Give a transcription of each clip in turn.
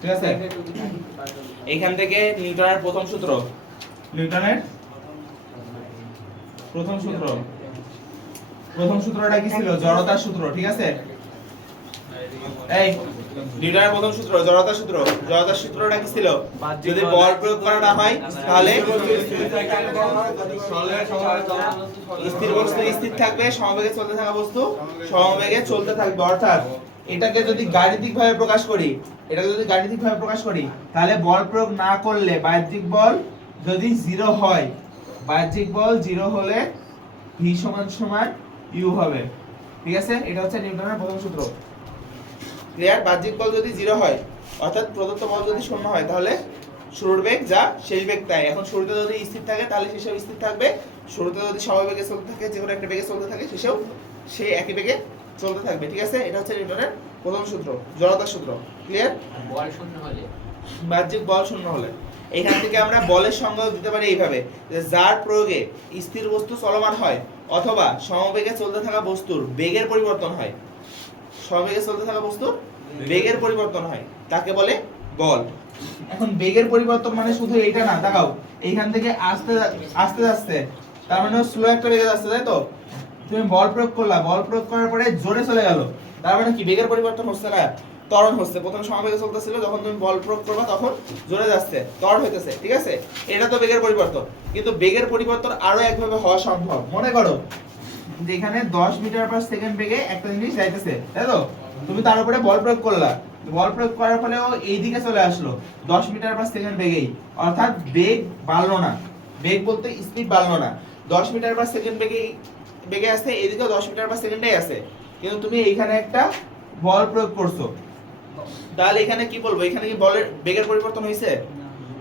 ঠিক আছে? এইখান থেকে নিউটনের প্রথম সূত্র, নিউটনের প্রথম সূত্রটা কি ছিল? জড়তার সূত্র। ঠিক আছে, এই নিউটনের প্রথম সূত্র জড়তার সূত্রটা কি ছিল? যদি বল প্রয়োগ করা না হয় তাহলে স্থির বস্তু স্থির থাকবে, সমবেগে চলতে থাকা বস্তু সমবেগে চলতে থাকবে। অর্থাৎ এটাকে যদি গাণিতিকভাবে প্রকাশ করি, তাহলে বল প্রয়োগ না করলে বাহ্যিক বল যদি 0 হয়, বাহ্যিক বল 0 হলে v সমান u হবে। ঠিক আছে, এটা হচ্ছে নিউটনের প্রথম সূত্র। ক্লিয়ার? বাহ্যিক বল যদি 0 হয়, অর্থাৎ প্রদত্ত বল যদি 0 হয়, তাহলে শুরুর বেগ যা শেষ বেগ তাই। এখন শুরুতে যদি স্থির থাকে তাহলে শেষেও স্থির থাকবে, শুরুতে যদি সমবেগে চলতে থাকে, যে কোনো একটা বেগে চলতে থাকে, শেষেও সেই একই বেগে চলতে থাকবে। ঠিক আছে, এটা হচ্ছে নিউটনের প্রথম সূত্র, জড়তার সূত্র। ক্লিয়ার? বল শূন্য হলে, বাহ্যিক বল 0 হলে এখান থেকে আমরা বলের সংজ্ঞা দিতে পারি এইভাবে, যে যার প্রয়োগে স্থির বস্তু চলমান হয় অথবা সমবেগে চলতে থাকা বস্তুর বেগের পরিবর্তন হয়, সমবেগে চলতে থাকা বস্তুর বেগের পরিবর্তন হয়, তাকে বলে বল। এখন বেগের পরিবর্তন মানে শুধু এইটা না, তাকাও, এইখান থেকে আস্তে আস্তে যাচ্ছে, তার মানে স্লো একটা বেগে যাচ্ছে, তাই তো? তুমি বল প্রয়োগ করলা, বল প্রয়োগ করার পরে জোরে চলে গেল, তার মানে কি বেগের পরিবর্তন হচ্ছে না, ত্বরণ হচ্ছে। প্রথমে সমবেগে চলতেছিল, যখন তুমি বল প্রয়োগ করবা তখন জোরে যাচ্ছে, ত্বরণ হইতেছে। ঠিক আছে, এটা তো বেগের পরিবর্তন। কিন্তু বেগের পরিবর্তন আরো একভাবে হওয়া সম্ভব। মনে করো যেখানে 10 মিটার পার সেকেন্ড বেগে একটা জিনিস যাইতেছে, তাই তো? তুমি তার উপরে বল প্রয়োগ করলা, বল প্রয়োগ করার ফলে ও এই দিকে চলে আসলো 10 মিটার পার সেকেন্ড বেগেই, অর্থাৎ বেগ বাড়লো না, বেগ বলতে স্পিড বাড়লো না, 10 মিটার পার সেকেন্ড বেগে আছে, এদিকেও 10 মিটার পার সেকেন্ডেই আছে, কিন্তু তুমি এইখানে একটা বল প্রয়োগ করছো, তাহলে এখানে কি বলবো? এখানে কি বলের বেগের পরিবর্তন হয়েছে?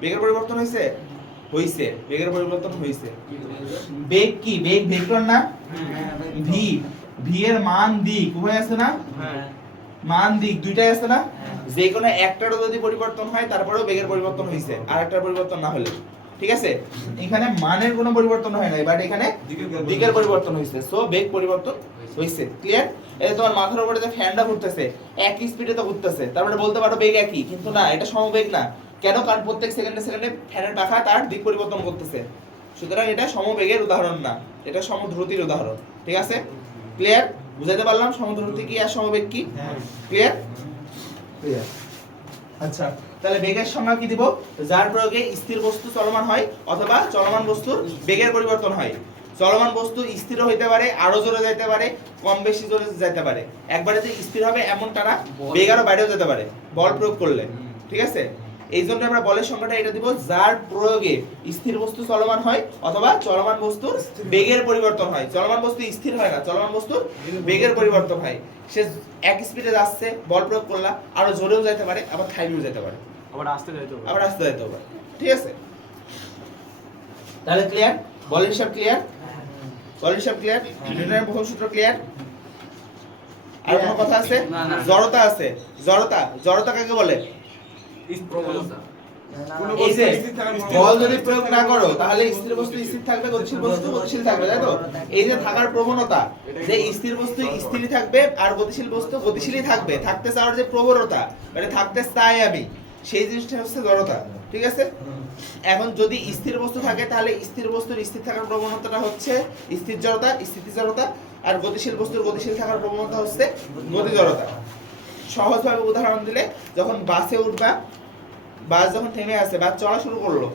বেগের পরিবর্তন হয়েছে, বেগের পরিবর্তন হয়েছে। বেগ কি? বেগ ভেক্টর না? ভি, ভি এর মান দিক উভয় আছে না? মান দিক দুইটাই আছে না? যে কোনো একটারও যদি পরিবর্তন হয় তারপরেও বেগের পরিবর্তন হয়েছে, আর একটার পরিবর্তন না হলে। ঠিক আছে, এখানে মানের কোনো পরিবর্তন হয় নাই, বাট এখানে দিকের পরিবর্তন হয়েছে, সো বেগ পরিবর্তন হয়েছে। ক্লিয়ার? এই তোমার মাথার উপরে যে ফ্যানটা ঘুরতেছে একই স্পিডে তো ঘুরতেছে, তারপরে বলতে পারো বেগ একই, কিন্তু না, এটা সমবেগ না। কেন? কারণ প্রত্যেক সেকেন্ডে সেকেন্ডে ফ্যানের পাখা তার দিক পরিবর্তন করতেছে, সুতরাং এটা সমবেগের উদাহরণ না, এটা সমদ্রুতির উদাহরণ। ঠিক আছে, ক্লিয়ার? বুঝাতে পারলাম সমদ্রুতি কি আর সমবেগ কি? ক্লিয়ার? ক্লিয়ার। আচ্ছা, তাহলে বেগের সংজ্ঞা কি দিব? যার প্রয়োগে স্থির বস্তু চলমান হয় অথবা চলমান বস্তুর বেগের পরিবর্তন হয়। চলমান বস্তু স্থির হইতে পারে, আরো জোরে যাইতে পারে, কম বেশি জোরে যাইতে পারে, একবারে যে স্থির হবে এমনটা না, বেগ আরো বাইরেও যেতে পারে বল প্রয়োগ করলে। ঠিক আছে, এই জন্য আমরা বলের সংখ্যাটা এটা দিব, যার প্রয়োগে স্থির বস্তু চলমান হয় অথবা চলমান বস্তুর বেগের পরিবর্তন হয়। চলমান বস্তু স্থির হয় না, চলমান বস্তুর বেগের পরিবর্তন হয়। সে এক স্পিডে যাচ্ছে, বল প্রয়োগ করলা, আরো জোরেও যেতে পারে, আবার থাইমেও যেতে পারে, আবার আস্তে যেতে পারে। ঠিক আছে, তাহলে ক্লিয়ার? বলের হিসাব ক্লিয়ার? বলের হিসাব ক্লিয়ার? নিউটনের প্রথম সূত্র ক্লিয়ার? আর কোনো কথা আছে? জড়তা আছে। জড়তা কাকে বলে? এই যে বল যদি প্রয়োগ না করো তাহলে স্থির বস্তু স্থির থাকবে, গতিশীল বস্তু গতিশীল থাকবে, তাই তো? এই যে থাকার প্রবণতা, যে স্থির বস্তু স্থিরই থাকবে আর গতিশীল বস্তু গতিশীলই থাকবে, থাকতে চাওয়ার যে প্রবণতা, মানে থাকতে চাই আমি, সেই জিনিসটা হচ্ছে জড়তা। ঠিক আছে, এখন যদি স্থির বস্তু থাকে তাহলে স্থির বস্তুর স্থির থাকার প্রবণতাটা হচ্ছে স্থির জড়তা, স্থিতি জড়তা, আর গতিশীল বস্তুর গতিশীল থাকার প্রবণতা হচ্ছে গতি জড়তা। সহজভাবে উদাহরণ দিলে, যখন বাসে উঠবা, বাস যখন থেমে আছে, বাস চলা শুরু করলো,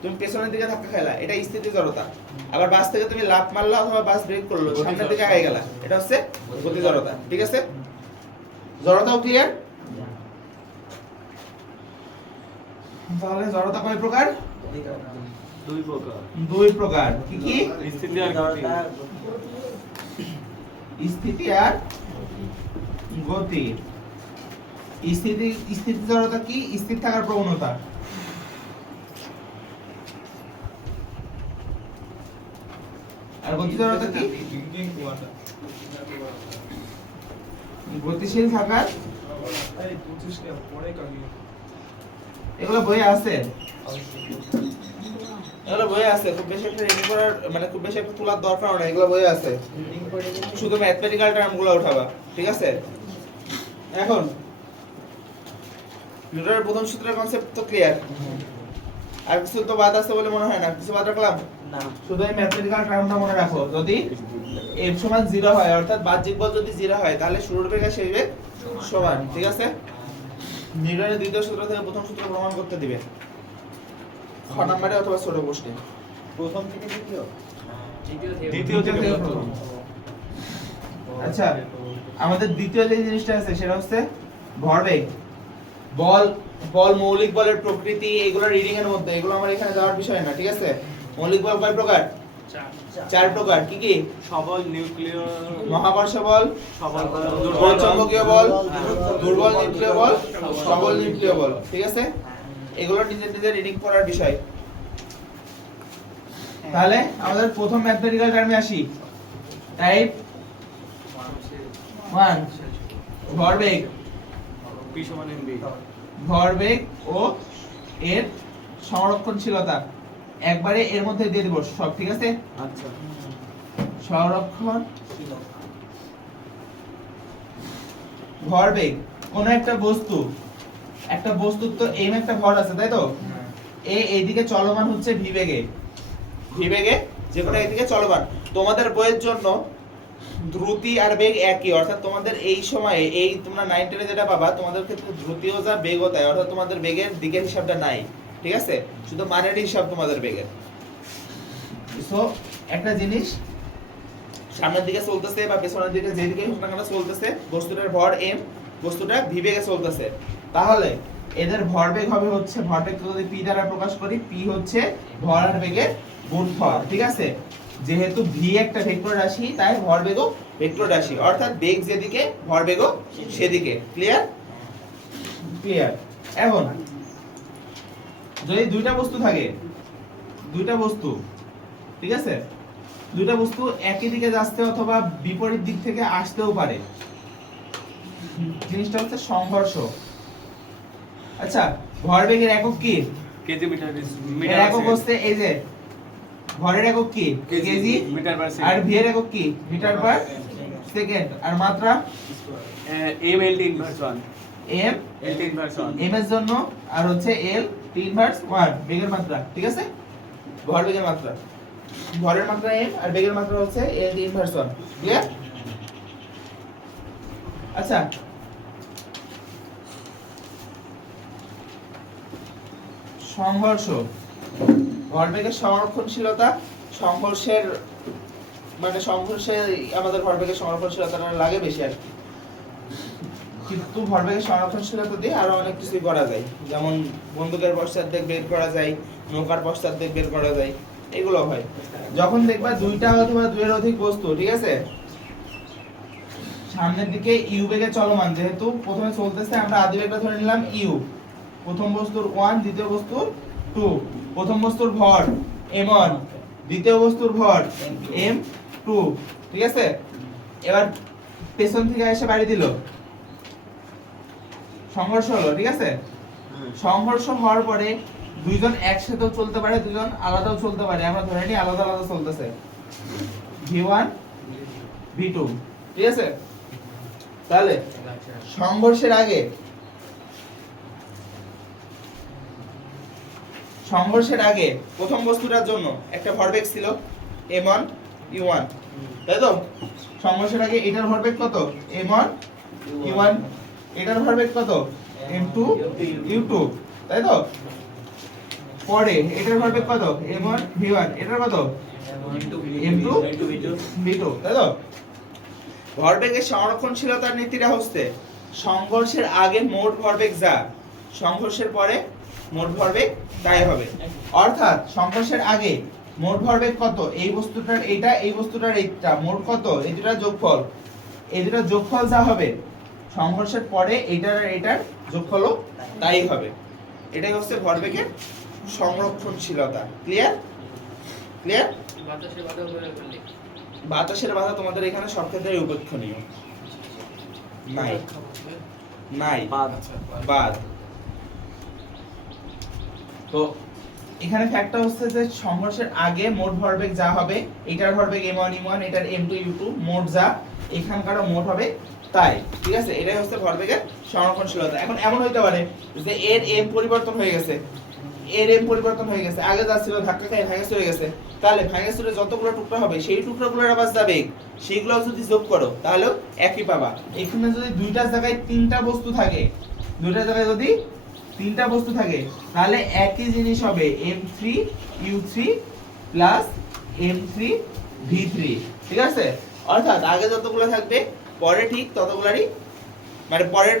তুমি পেছনের দিকে ধাক্কা খাইলা, এটা স্থিতি জড়তা। আবার বাস থেকে তুমি লাফ মারলা অথবা বাস ব্রেক করলো, সামনের দিকে আগে গেলা, এটা হচ্ছে গতি জড়তা। ঠিক আছে, জড়তাও ক্লিয়ার? তাহলে জড়তা কয় প্রকার? দুই প্রকার। কি কি? স্থিতি আর গতি। স্থিতি জড়তা কি? স্থির থাকার প্রবণতা। আর গতি জড়তা কি? গতিশীল থাকার। এগুলো বই আছে, খুব বেশি একটা রিডিং করার, মানে খুব বেশি একটা তোলার দরকার নেই, এগুলো বই আছে, শুধু ম্যাথমেটিক্যাল টার্মগুলো উঠাবা। ঠিক আছে, এখন নিউটনের প্রথম সূত্রের কনসেপ্ট তো ক্লিয়ার। আর কিছু তো বাদ আছে বলে মনে হয় না, কিছু বাদ রাখলাম না, শুধু এই ম্যাথমেটিক্যাল টার্মটা মনে রাখো। যদি m সমান 0 হয় অর্থাৎ বাহ্যিক বল যদি 0 হয় তাহলে শুরুর বেগ আর শেষ বেগ সমান, ঠিক আছে? নিউটনের দ্বিতীয় সূত্র থেকে প্রথম সূত্র প্রমাণ করতে দিবে খ নম্বরে অথবা ছোট প্রশ্নে। প্রথম থেকে দ্বিতীয়, দ্বিতীয় থেকে প্রথম। আচ্ছা, আমাদের দ্বিতীয় যে জিনিসটা আছে সেটা হচ্ছে ভরবেগ। বল বল মৌলিক বলের প্রকৃতি এগুলো রিডিং এর মধ্যে, এগুলো আমার এখানে দেওয়ার বিষয় না, ঠিক আছে? মৌলিক বল কয় প্রকার? 4 প্রকার। কি কি? সবল, নিউক্লিয়, মহাকর্ষ বল, সবল, দুর্বল চৌম্বকীয় বল, দুর্বল নিউক্লিয় বল, সবল নিউক্লিয় বল, ঠিক আছে? এগুলো নিজে নিজে রিডিং করার বিষয়। তাহলে আমাদের প্রথম ম্যাথমেটিক্যাল টার্মে আসি। টাইপ 1 ভরবেগ, P সমান mv। ভরবেগ ও এর সংরক্ষণশীলতা একবারে এর মধ্যে দিয়ে দেব সব, ঠিক আছে? আচ্ছা, সংরক্ষণ ভরবেগ কোন একটা বস্তুর তো m একটা ভর আছে, তাই তো? এ এইদিকে চলমান হচ্ছে v বেগে, যে কোনো এইদিকে চলমান। তোমাদের বইয়ের জন্য দ্রুতি আর বেগ একই, অর্থাৎ তোমাদের এই সময়ে এই তোমরা 9 10 যেটা পাবা তোমাদের ক্ষেত্রে দ্রুতিও যা বেগও তাই, অর্থাৎ তোমাদের বেগের দিকের হিসাবটা নাই, ঠিক আছে? শুধু মানের হিসাব তোমাদের বেগের। সো একটা জিনিস সামনের দিকে চলতেছে বা পেছনের দিকে যেদিকে হোক না কেন চলতেছে, বস্তুটার ভর m, বস্তুটা v বেগে চলতেছে, তাহলে এদের ভরবেগ হবে হচ্ছে, ভরবেগকে যদি p দ্বারা প্রকাশ করি, p হচ্ছে ভর আর বেগের গুণফল, ঠিক আছে? যেহেতু v একটা ভেক্টর রাশি তাই ভরবেগও ভেক্টর রাশি, অর্থাৎ বেগ যেদিকে ভরবেগও সেদিকে। ক্লিয়ার? এখন যদি দুইটা বস্তু থাকে, ঠিক আছে, দুইটা বস্তু একই দিকে যাচ্ছে অথবা বিপরীত দিক থেকে আসতেও পারে, জিনিসটা হচ্ছে সংঘর্ষ। আচ্ছা, ভরবেগের একক কি? কেজি মিটার এর একক হচ্ছে এই যে ভরের একক কি? কেজি। মিটার পার আর সেকেন্ড। ভি এর একক কি? Metre per second. আর মাত্রা m l t inverse 1, m, l t inverse 1। m এর জন্য, আর হচ্ছে l t ইনভার্স 1 বেগের মাত্রা, ঠিক আছে? ভরবেগের মাত্রা, ভরের মাত্রা m আর বেগের মাত্রা হচ্ছে l t ইনভার্স 1। ক্লিয়ার? আচ্ছা, সংঘর্ষ, ভরবেগের সংরক্ষণশীলতা, সংঘর্ষে আমাদের ভরবেগের সংরক্ষণশীলতাটা লাগে বেশি আর কি। কিন্তু ভরবেগের সংরক্ষণশীলতা দিয়ে আরো অনেক কিছুই করা যায়, যেমন বন্দুকের পশ্চাৎবেগ বের করা যায়, নৌকার পশ্চাৎবেগ বের করা যায়, এগুলো হয় যখন দেখবা দুইটা অথবা দুইয়ের অধিক বস্তু, ঠিক আছে, সামনের দিকে ইউ বেগে চলমান। যেহেতু প্রথমে চলতেছে, আমরা আদি বেগটা ধরে নিলাম ইউ, প্রথম বস্তুর 1, দ্বিতীয় বস্তুর 2, প্রথম বস্তুর ভর m1, দ্বিতীয় বস্তুর ভর m2, ঠিক আছে? এবার পেছন থেকে এসে বাড়ি দিল, সংঘর্ষ হলো, ঠিক আছে? সংঘর্ষ হওয়ার পরে দুইজন একসাথেও চলতে পারে, দুইজন আলাদাও চলতে পারে, আমরা ধরে নিই আলাদা আলাদা চলতেছে, v1 v2, ঠিক আছে? তাহলে সংঘর্ষের আগে প্রথম বস্তুটার জন্য একটা ভরবেগ ছিল m1 u1, তাই তো? সংঘর্ষের আগে এটার ভরবেগ কত? m1 u1, এটার ভরবেগ কত? m2 u2, তাই তো? পরে এটার ভরবেগ কত? m1 v1, এটার কত? m2 v2, তাই তো? ভরবেগের সংরক্ষণশীলতার নীতিটা হচ্ছে সংঘর্ষের আগে মোট ভরবেগ যা, সংঘর্ষের পরে মোট ভরবেগ তাই হবে। অর্থাৎ সংঘর্ষের আগে মোট ভরবেগ কত? এই বস্তুটার এইটা, এই বস্তুটার এইটা, মোট কত? এই দুটার যোগফল, এই দুটার যোগফল যা হবে, সংঘর্ষের পরে এইটার আর এইটার যোগফলও তাই হবে। এটাই হচ্ছে ভরবেগের সংরক্ষণশীলতা। ক্লিয়ার? বাতাসের বাধা তোমাদের এখানে সব ক্ষেত্রে উপেক্ষণীয়, নাই বাদ। তো এখানে ফ্যাক্টটা হচ্ছে যে সংঘর্ষের আগে মোট ভরবেগ যা হবে, এটার ভরবেগ m1 u1, এটার m2 u2, মোট যা এখানকারও মোট হবে তাই, ঠিক আছে? এটাই হচ্ছে ভরবেগের সংরক্ষণশীলতা। এখন এমন হইতে পারে যে এর এম পরিবর্তন হয়ে গেছে, এর এম পরিবর্তন হয়ে গেছে, আগে যা ছিল ধাক্কা খেয়ে ভাঙে চলে গেছে, তাহলে ভাঙে চলে যতগুলো টুকরা হবে সেই টুকরাগুলোর আবার যা বেগ সেইগুলো যদি যোগ করো তাহলেও একই পাবা। এখানে যদি দুইটা জায়গায় তিনটা বস্তু থাকে, দুইটা জায়গায় যদি তিনটা বস্তু থাকে তাহলে একই জিনিস হবে m3u3 প্লাস m3 v3, ঠিক আছে? অর্থাৎ আগে যতগুলো থাকবে পরে ঠিক ততগুলারই, মানে পরের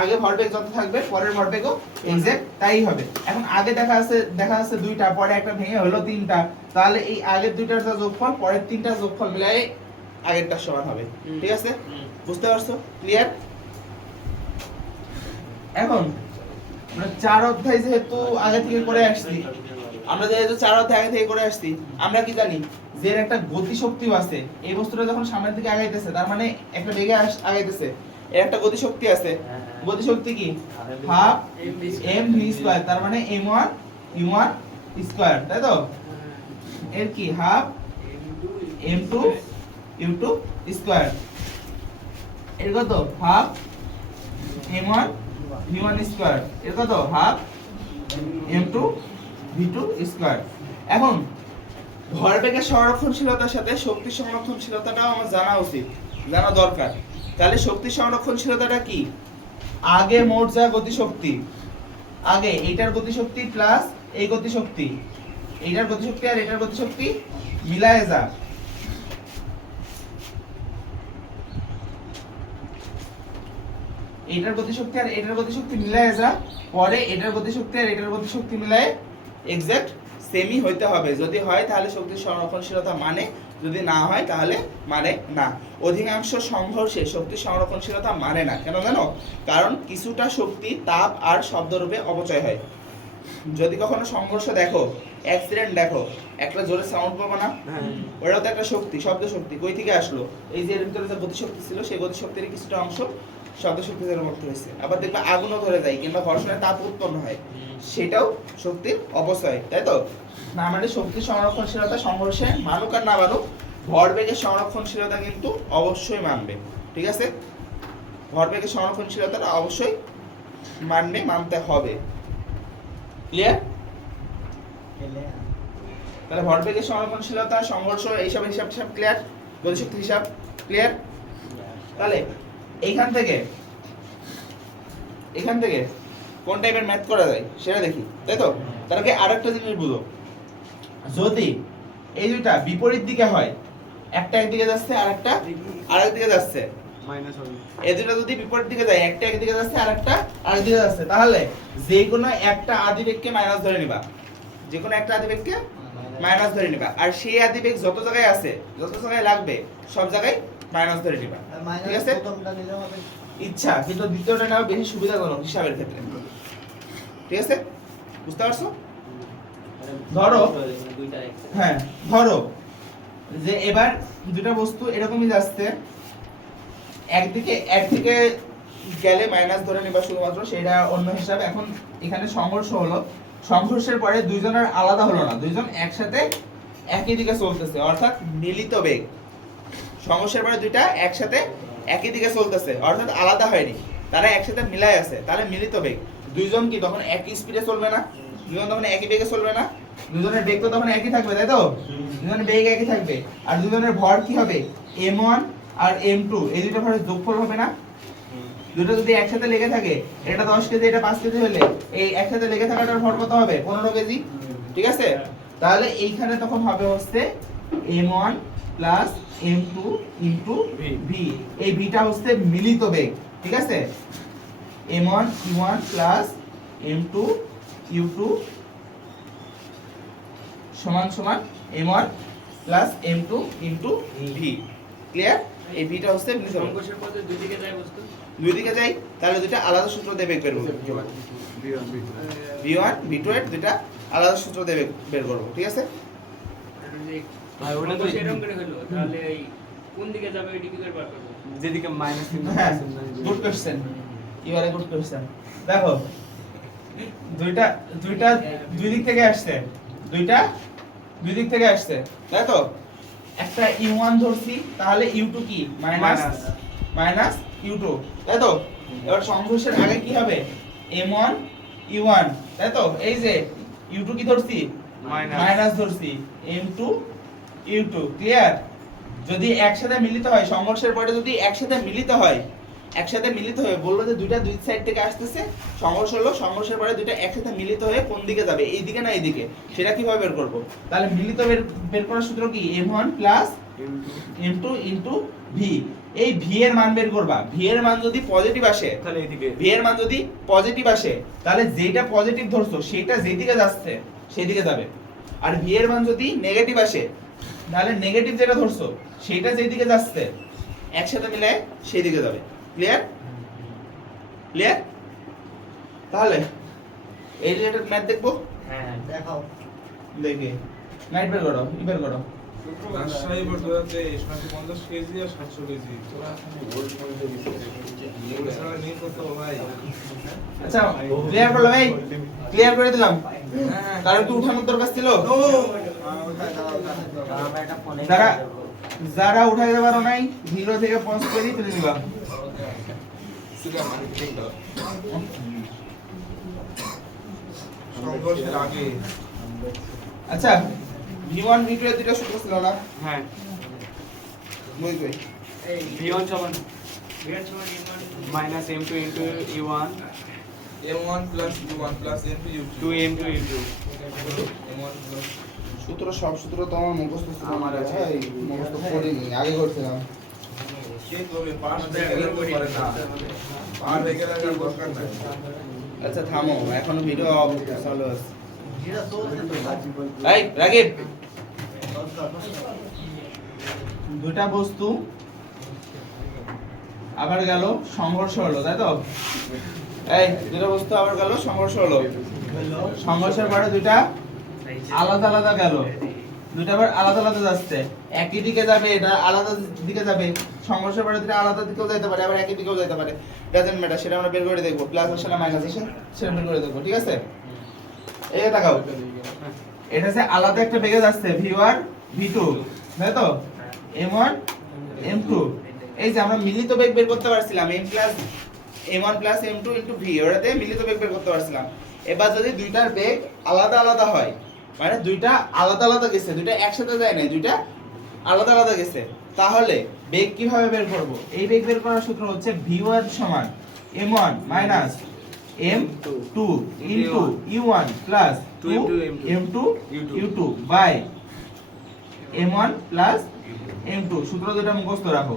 আগে ভরবেগ যত থাকবে পরের ভরবেগও এক্সাক্ট তাই হবে। এখন আগে দেখা যাচ্ছে দুইটা, পরে একটা ভেঙে হলো তিনটা, তাহলে এই আগের দুইটার যা যোগফল পরের তিনটার যোগফল মিলাই আগেরটার সমান হবে, ঠিক আছে? বুঝতে পারছো? ক্লিয়ার? এখন আমরা 4 অধ্যায় যেহেতু আগে থেকে করে আসছি, আমরা যেহেতু 4 অধ্যায় আগে থেকে করে আসছি, আমরা কি জানি যে এর একটা গতিশক্তিও আছে। এই বস্তুটা যখন সামনের দিকে আগাইতেছে তার মানে একটা বেগে আগাইতেছে, এর একটা গতিশক্তি আছে। গতিশক্তি কি? হাফ mv স্কয়ার, তার মানে m1 u1 স্কয়ার, তাই তো? এর কি হাফ m2 u2 স্কয়ার, এর কত? হাফ m1 v1 স্কয়ার, এর কত? Half m2 v2 square. এখন ভরবেগের সংরক্ষণশীলতার সাথে শক্তি সংরক্ষণশীলতাটাও আমার জানা উচিত, জানা দরকার। তাহলে শক্তি সংরক্ষণশীলতাটা কি? আগে মোট যা গতিশক্তি, আগে এইটার গতিশক্তি প্লাস এই গতিশক্তি, এইটার গতিশক্তি আর এটার গতিশক্তি মিলায়ে যা, এইটার গতিশক্তি আর এটার গতিশক্তি মিলায়ে যা, পরে এটার গতিশক্তি আর এটার গতিশক্তি মিলায়ে এক্সাক্ট সেমই হইতে হবে। যদি হয় তাহলে শক্তি সংরক্ষণশীলতা মানে, যদি না হয় তাহলে মানে না। অধিকাংশ সংঘর্ষে শক্তি সংরক্ষণশীলতা মানে না, কেন জানো? কারণ কিছুটা শক্তি তাপ আর শব্দরূপে অপচয় হয়। যদি কখনো সংঘর্ষ দেখো, অ্যাক্সিডেন্ট দেখো, একটা জোরে সাউন্ড পাবো না, ওটাও তো একটা শক্তি, শব্দ শক্তি। কই থেকে আসলো? এই যে এর ভিতরে যে গতিশক্তি ছিল সেই গতিশক্তির কিছুটা অংশ শব্দ শক্তি দ্বারা মুক্ত হয়েছে। আবার দেখবে আগুনও ধরে যায় কিংবা ঘর্ষণে তাপ উৎপন্ন হয়, সেটাও শক্তির অপচয়, তাই তো? না, মানে শক্তি সংরক্ষণশীলতা সংঘর্ষে মানুক আর না মানুক, ভরবেগের সংরক্ষণশীলতা কিন্তু অবশ্যই মানবে, ঠিক আছে? ভরবেগের সংরক্ষণশীলতাটা অবশ্যই মানতে হবে। ক্লিয়ার? তাহলে ভরবেগের সংরক্ষণশীলতা, সংঘর্ষ, এইসব হিসাব ক্লিয়ার? গতিশক্তির হিসাব ক্লিয়ার? তাহলে এখান থেকে কোন টাইপের ম্যাথ করা যায় সেটা দেখি, তাই তো? তার আগে আরেকটা জিনিস বুঝো, যদি এই দুইটা বিপরীত দিকে হয়, একটা একদিকে যাচ্ছে আর একটা আরেক দিকে যাচ্ছে, মাইনাস হবে। এই দুটো যদি বিপরীত দিকে যায়, একটা একদিকে যাচ্ছে আর একটা আরেক দিকে যাচ্ছে, তাহলে যে কোনো একটা আদিবেগকে মাইনাস ধরে নিবা, যে কোনো একটা আদিবেগকে মাইনাস ধরে নিবা, আর সেই আদিবেগ যত জায়গায় আছে, যত জায়গায় লাগবে সব জায়গায় মাইনাস ধরে নিবা, ঠিক আছে? ইচ্ছা, কিন্তু দ্বিতীয়টা নেওয়া বেশি সুবিধাজনক হিসাবের ক্ষেত্রে, ঠিক আছে? বুঝতে পারছো? ধরো, হ্যাঁ, ধরো যে এবার দুটো বস্তু এরকমই যাচ্ছে, একদিকে গেলে মাইনাস ধরে নিবা শুধুমাত্র, সেটা অন্য হিসাব। এখন এখানে সংঘর্ষ হলো, সংঘর্ষের পরে দুইজনের আলাদা হলো না, দুইজন একসাথে একই দিকে চলতেছে, অর্থাৎ মিলিত বেগ। সংঘর্ষের পরে দুইটা একসাথে একই দিকে চলতেছে, অর্থাৎ আলাদা হয়নি, তারা একসাথে মিলাই আছে, তাহলে মিলিত বেগ। দুইজন কি তখন একই স্পিডে চলবে না? দুজন তখন একই বেগে চলবে না? দুজনের বেগ তো তখন একই থাকবে, তাই তো? দুজনের বেগ একই থাকবে, আর দুজনের ভর কি হবে? m1 আর m2, এই দুটো ভরের যোগফল হবে না? দুটো যদি একসাথে লেগে থাকে, এটা 10 কেজি এটা 5 কেজি হলে এই একসাথে লেগে থাকাটার ভর কত হবে? 15 কেজি, ঠিক আছে? তাহলে এইখানে তখন হবে হচ্ছে m1 plus m2 into v, এই vটা হচ্ছে মিলিত বেগ, ঠিক আছে? m1 u1 plus m2 u2 সমান সমান m1 plus m2 into v। Clear? এই vটা হচ্ছে মিলিত বেগ। সংঘর্ষের পথে দুই দিকে যায় বস্তু, দুই দিকে যাই, তাহলে দুইটা আলাদা সূত্র দিয়ে বেগ বের করব। v1 v2 এর দুইটা আলাদা সূত্র দিয়ে বের করব, ঠিক আছে? আর ওটা তো সেরকম করে হলো, তাহলে এই কোন দিকে যাবে এটি কি করে বার করব? যেদিকে মাইনাস হ্যাঁ, good question, you are a good question. দেখো, দুইটা দুই দিক থেকে আসছে, দুইটা দুই দিক থেকে আসছে, তাই তো? একটা u1 ধরছি, তাহলে u2 কি? মাইনাস, মাইনাস u2, তাই তো? এবার সংঘর্ষের আগে কি হবে? m1 u1, তাই তো? এই যে u2 কি ধরছি? মাইনাস ধরছি, m2 u2, ক্লিয়ার? যদি একসাথে মিলিত হয়, সংঘর্ষের পরে যদি একসাথে মিলিত হয়, বললো যে দুইটা দুই সাইড থেকে আসতেছে, সংঘর্ষ হলো, সংঘর্ষের পরে দুইটা একসাথে মিলিত হয়ে কোন দিকে যাবে, এই দিকে না এই দিকে, সেটা কিভাবে বের করব? তাহলে মিলিত বের করার সূত্র কি? m1 plus m2 into v। এই v এর মান বের করবা। v এর মান যদি পজিটিভ আসে, তাহলে এইদিকে v এর মান যদি পজিটিভ আসে, তাহলে যেটা পজিটিভ ধরছো সেটা যেদিকে যাচ্ছে সেই দিকে যাবে। আর v এর মান যদি নেগেটিভ আসে, তাহলে নেগেটিভ যেটা ধরছো সেটা যেদিকে যাচ্ছে একসাথে মিলে সেই দিকে যাবে। ক্লিয়ার? ক্লিয়ার? তাহলে এই রিলেটেড ম্যাথ দেখবো। হ্যাঁ দেখাও। দেখি ম্যাথ বের করো, বের করো। রাজশাহী বোর্ড 2023 50 কেজি আর 700 কেজি এগুলো ছাড়া নিয়ে করতে হবে ভাই। আচ্ছা ক্লিয়ার করলাম, এই ক্লিয়ার করে দিলাম। কারণ কি উঠানোর দরকার ছিল? যারা যারা উঠাইতে পারো নাই, 0 থেকে 5 করে তুলে নিবা। সংঘর্ষের আগে আচ্ছা v1 v2 এর দুটো সূত্র ছিল না? হ্যাঁ বই কই? এই v1 সমান বিরাট সমান m1 minus m2 into u1 m1 plus u1 plus m2 u2 2m2 u2 m1 plus সূত্র, সব সূত্র তো আমার মুখস্থ ছিল, আমার আছে। এই মুখস্থ করিনি, আগে করছিলাম। কে করবে পাস হয়ে গেলে তো পারে না, পার হয়ে গেলে আর দরকার নাই। আচ্ছা থামো, এখনো ভিডিও চালু আছে। যেটা চলছে তো এই রাগিব, দুটা বস্তু আবার গেল সংঘর্ষ হলো, তাই তো? এই দুটা বস্তু আবার গেল সংঘর্ষ হলো, সংঘর্ষের পরে দুইটা আলাদা আলাদা গেল, দুইটা আবার আলাদা আলাদা যাচ্ছে, একই দিকে যাবে, এটা আলাদা দিকে যাবে, সংঘর্ষের পরে দুইটা আলাদা দিকেও যেতে পারে, আবার একই দিকেও যেতে পারে, ডাজন্ট ম্যাটার, সেটা আমরা বের করে দেখবো, প্লাস আসে না মাইনাস আসে সেটা বের করে দেখবো, ঠিক আছে? এই যে তাকাও, এটা হচ্ছে আলাদা একটা বেগে যাচ্ছে, v1 v2, তাই তো? m1 m2, এই যে আমরা মিলিত বেগ বের করতে পারছিলাম, m1 plus m2 into v, ওটাতে মিলিত বেগ বের করতে পারছিলাম। এবার যদি দুইটার বেগ আলাদা আলাদা হয়, মানে দুইটা আলাদা আলাদা গেছে, দুইটা একসাথে যায় না, দুইটা আলাদা আলাদা গেছে, তাহলে বেগ কিভাবে বের করব? এই বেগ বের করার সূত্র হচ্ছে v1 সমান m1 minus m2 into u1 plus 2m2 u2 by m1 plus m2, সূত্র দুটো মুখস্থ রাখো,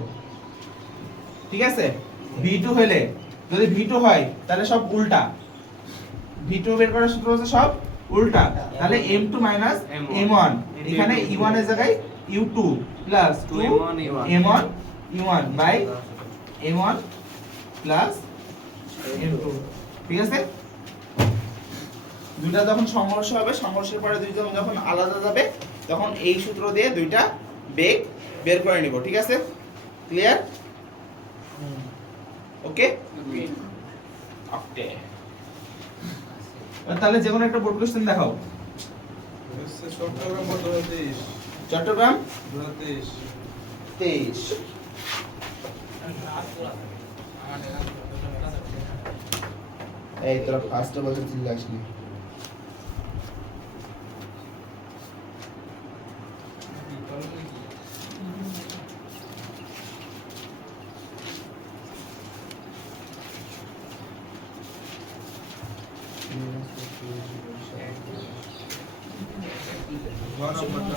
ঠিক আছে? v2 হলে, যদি v2 হয় তাহলে সব উল্টা, v2 বের করার সূত্র হচ্ছে সব উল্টা, তাহলে m2 মাইনাস m1, এখানে e1 এর জায়গায় u2 plus 2m1 u1 by m1 plus m2, ঠিক আছে? দুইটা যখন সংঘর্ষ হবে, সংঘর্ষের পরে দুইজন যখন আলাদা যাবে, তখন এই সূত্র দিয়ে দুইটা বেগ বের করে নিব, ঠিক আছে? ক্লিয়ার? ওকে ওকে, তাহলে যে কোনো একটা বোর্ড কোশ্চেন দেখাও। হচ্ছে চট্টগ্রাম বোর্ড 2023 চট্টগ্রাম 2023 23, এই তোরা ফার্স্ট বছর চিল্লাস নি।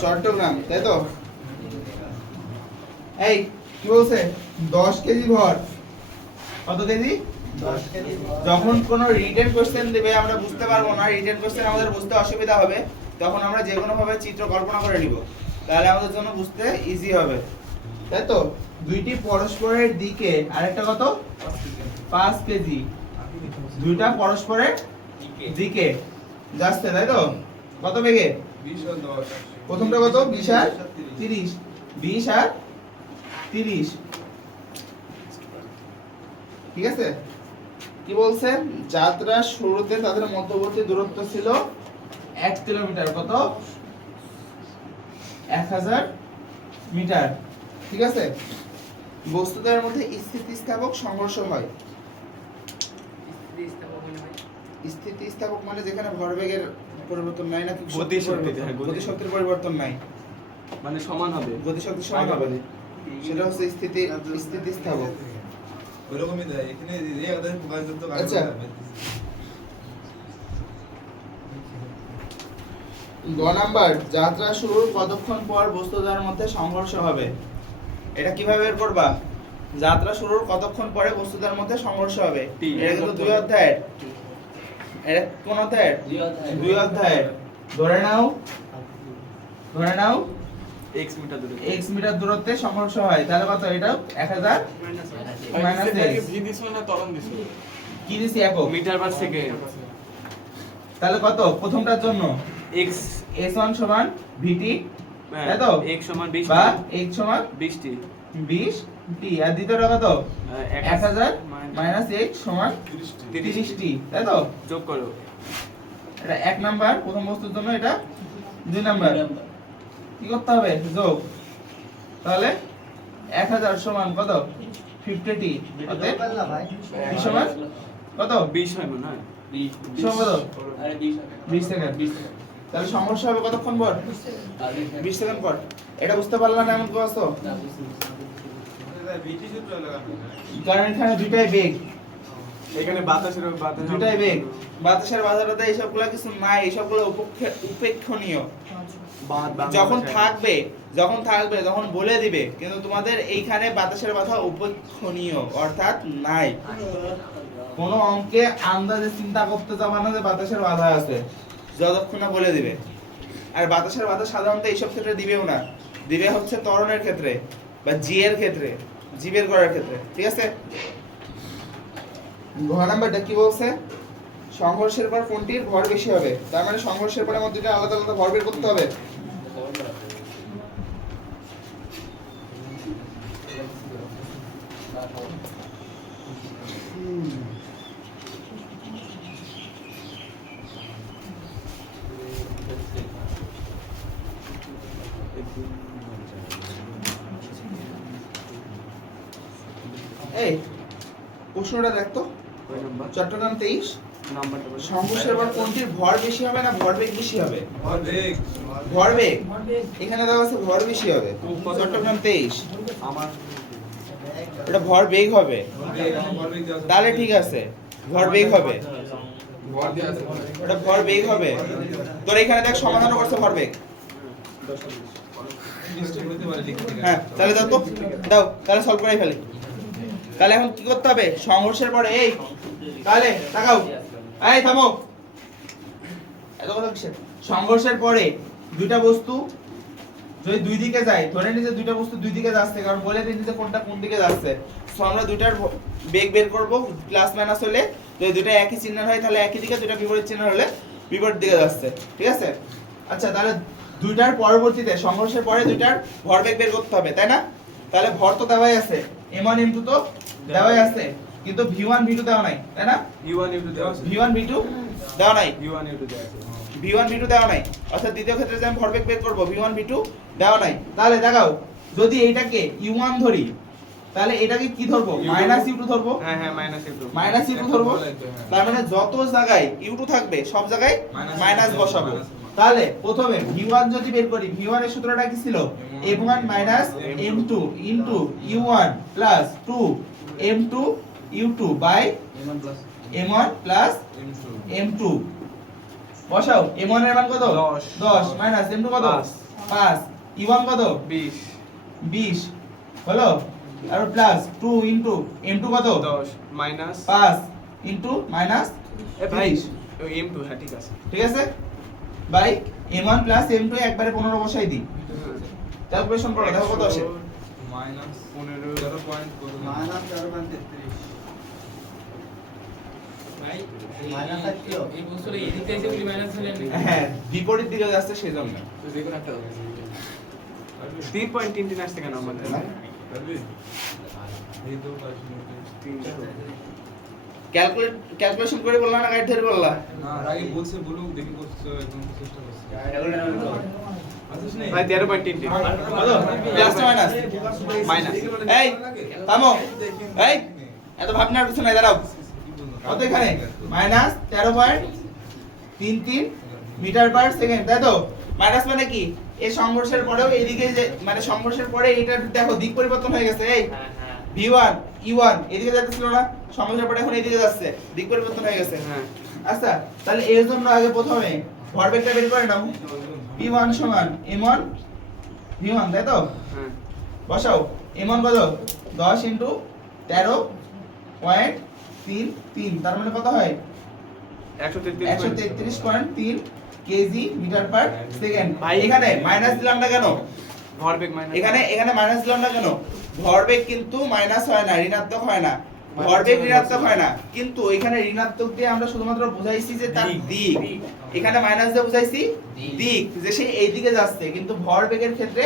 চট্টগ্রাম, তাই তো? এই কি বলছে? 10 কেজি ভর, কত কেজি? 10 কেজি। যখন কোনো রিটেন কোশ্চেন দেবে আমরা বুঝতে পারবো না, রিটেন কোশ্চেন আমাদের বুঝতে অসুবিধা হবে, তখন আমরা যে কোনো ভাবে চিত্র কল্পনা করে নিব, তাহলে আমাদের জন্য বুঝতে ইজি হবে, তাই তো? দুইটি পরস্পরের দিকে, আরেকটা কত? 5 কেজি, দুইটা পরস্পরের দিকে যাচ্ছে, তাই তো? কত বেগে? 20 আর 10 প্রথমটা কত? 20 আর 30, 20 আর 30, ঠিক আছে? কি বলছে? যাত্রার শুরুতে তাদের মধ্যবর্তী দূরত্ব ছিল 1 কিলোমিটার, কত? 1000 মিটার, ঠিক আছে? বস্তুদ্বয়ের মধ্যে স্থিতিস্থাপক সংঘর্ষ হয়। স্থিতিস্থাপক মনে হয়। স্থিতিস্থাপক মানে যেখানে ভরবেগের পরিবর্তন নাই, নাকি গতিশক্তিতে, হ্যাঁ, গতিশক্তির পরিবর্তন নাই, মানে সমান হবে। গতিশক্তি সমান হবে, সেটা হচ্ছে স্থিতিস্থাপক। ওইরকমই দেয় এখানে এই ওদের প্রকাশিত কাজ আচ্ছা। গ নাম্বার, যাত্রা শুরুর কতক্ষণ পর বস্তুদ্বয়ের মধ্যে সংঘর্ষ হবে। এটা কিভাবে বের করবা? যাত্রা শুরুর কতক্ষণ পরে বস্তুদ্বয়ের মধ্যে সংঘর্ষ হবে। টি। এটা কিন্তু 2 অধ্যায়ের। এটা কোন অধ্যায়ের? 2 অধ্যায়ের। ধরে নাও x মিটার দূরে। x মিটার দূরত্বে সংঘর্ষ হয়, তাহলে কত? এটা 1000 মাইনাস x। ভি দিছ না ত্বরণ দিছ? কি দিছি একক? Metre per second. তাহলে কত? প্রথমটার জন্য x s1 সমান vt, তাই তো? x সমান 20 বা x সমান 20 টি। 20 t, আর দ্বিতীয়টা কত? 1000 মাইনাস x সমান 30 t, তাই তো? যোগ করো। এটা 1 নাম্বার প্রথম বস্তুর জন্য, এটা 2 নাম্বার। কি করতে হবে? যোগ। তাহলে 1000 সমান কত? 50t, অতএব পারলা ভাই? t সমান কত? 20 হয় মনে হয়। সমান কত? আরে 20 20 সেকেন্ড। তাহলে সংঘর্ষ হবে কতক্ষণ পর? 20 সেকেন্ড পর। এটা বুঝতে পারলা না এমন কথা? বিটি সূত্র লাগানো কারণ এখানে দুইটাই বেগ, এখানে বাতাসের দুটাই বেগ। বাতাসের বাধাটাতে এইসবগুলো কিছু নাই, এইসবগুলো উপেক্ষণীয়। যখন থাকবে তখন বলে দিবে, কিন্তু তোমাদের এইখানে বাতাসের বাধা উপেক্ষণীয়, অর্থাৎ নাই। কোন অঙ্কে আন্দাজে চিন্তা করতে যাবা না যে বাতাসের বাধা আছে, যতক্ষণ না বলে দিবে। আর বাতাসের বাধা সাধারণত এইসব ক্ষেত্রে দিবেও না, দিবে হচ্ছে ত্বরণের ক্ষেত্রে বা জিএর ক্ষেত্রে, জীবের করার ক্ষেত্রে, ঠিক আছে? ঘ নাম্বারটা কি বলছে? সংঘর্ষের পর কোনটির ভর বেশি হবে। তার মানে সংঘর্ষের পরে আমাদের দুটো আলাদা আলাদা ভর বের করতে হবে। এই প্রশ্নটা দেখতো, কয় নাম্বার? চট্টগ্রাম 23, নাম্বারটা বলো। সংঘর্ষের পর কোনটির ভর বেশি হবে না ভরবেগ বেশি হবে? অর্ধেক ভরবেগ। এখানে দেওয়া আছে ভর বেশি হবে। চট্টগ্রাম 23, আমার এটা ভরবেগ হবে। অর্ধেক আমার বলবি কি আছে তাহলে ঠিক আছে, ভরবেগ হবে, ভর দিয়া আছে। ওটা ভরবেগ হবে। তোর এখানে দেখ সমাধান করছে ভরবেগ। মিস্টেক হতে পারে লিখতে গেলে। হ্যাঁ, তাহলে দাও তো, দাও, তাহলে সলভ করাই ফেলি। তাহলে এখন কি করতে হবে? সংঘর্ষের পরে এই, তাহলে তাকাও, এই থামো, এত কথা কিসের? সংঘর্ষের পরে দুইটা বস্তু যদি দুই দিকে যায়, ধরে নিই যে দুইটা বস্তু দুই দিকে যাচ্ছে, কারণ বলে দিন যে কোনটা কোন দিকে যাচ্ছে। সো আমরা দুইটার বেগ বের করব, প্লাস মাইনাস হলে যদি দুইটা একই চিহ্ন হয় তাহলে একই দিকে, দুইটা বিপরীত চিহ্ন হলে বিপরীত দিকে যাচ্ছে, ঠিক আছে? আচ্ছা, তাহলে দুইটার পরবর্তীতে সংঘর্ষের পরে দুইটার ভরবেগ বের করতে হবে, তাই না? তাহলে ভর তো দেওয়াই আছে, m1 m2 তো দেওয়াই আছে, কিন্তু v1 v2 দেওয়া নাই, তাই না? u1 u2 দেওয়া আছে। v1 v2 দেওয়া নাই, u1 u2 দেওয়া আছে। v1 v2 দেওয়া নাই। অর্থাৎ দ্বিতীয় ক্ষেত্রে যে আমি ভরবেগ বের করব, v1 v2 দেওয়া নাই। তাহলে দেখাও, যদি এইটাকে u1 ধরি, তাহলে এটাকে কি ধরবো? মাইনাস u2 ধরবো। হ্যাঁ হ্যাঁ, মাইনাস u2। মাইনাস u2 ধরবো। তার মানে যত জায়গায় u2 থাকবে সব জায়গায় মাইনাস বসাবো। তাহলে প্রথমে v1 যদি বের করি, v1 এর সূত্রটা কি ছিল? m1 minus m2 into u1 plus 2 m2 u2 by m1 plus m2। বসাও, m1 এর মান কত? 10 মাইনাস m2 কত? 5। u1 কত? 20 20 হলো, আর প্লাস 2 ইনটু m2 কত? 10 মাইনাস 5 ইনটু মাইনাস এ ভাই 20, m2, হ্যাঁ ঠিক আছে। ঠিক আছে? বাই m1 প্লাস m2 একবারে 15 বসাই দিই। ক্যালকুলেশন করো, দেখো কত আসে। মাইনাস 15 0.33 মাইনাস 4.33 ভাই মাইনাস আসছিল। এই বস্তুটা এদিকে এসে বলি মাইনাস হলে হ্যাঁ, বিপরীত দিকে যাচ্ছে সেজন্য। তো যে কোনো একটা হবে। 3.33 আসছে কেন আমাদের? পারবি এই তো পারছি 3 ক্যালকুলেশন করে বললা না গাইড ধরে বললা? না আগে বলছে বলুক দেখি করছে একদম চেষ্টা করছে আছিস নেই ভাই 13.33 কত প্লাস না মাইনাস? মাইনাস এই থামো, এই এত ভাবনার কিছু নাই, দাঁড়াও। কত এখানে মাইনাস 13.33 মিটার পার সেকেন্ড, তাই তো? মাইনাস মানে কি এই সংঘর্ষের পরেও এইদিকে যে মানে সংঘর্ষের পরে এটা দেখো দিক পরিবর্তন হয়ে গেছে। এই v1 e1 এদিকে যাচ্ছিল না, সংঘর্ষের পরে এখন এদিকে যাচ্ছে, দিক পরিবর্তন হয়ে গেছে। হ্যাঁ আচ্ছা তাহলে এর জন্য আগে প্রথমে ভরবেগটা বের করে নাও। v1 সমান m1 v1, তাই তো? হ্যাঁ বসাও m1 কত 10 ইনটু 13.33, তার মানে কত হয় 133 133.3 কেজি মিটার পার সেকেন্ড। ভাই, এখানে মাইনাস দিলাম না কেন? ভরবেগ মাইনাস এখানে মাইনাস দিলাম না কেন? ভরবেগ কিন্তু মাইনাস হয় না, ঋণাত্মক হয় না, ভরবেগ ঋণাত্মক হয় না, কিন্তু এখানে ঋণাত্মক দিয়ে আমরা শুধুমাত্র বুঝাইছি যে তার দিক, এখানে মাইনাস দিয়ে বুঝাইছি দিক, যে সে এই দিকে যাচ্ছে, কিন্তু ভরবেগের ক্ষেত্রে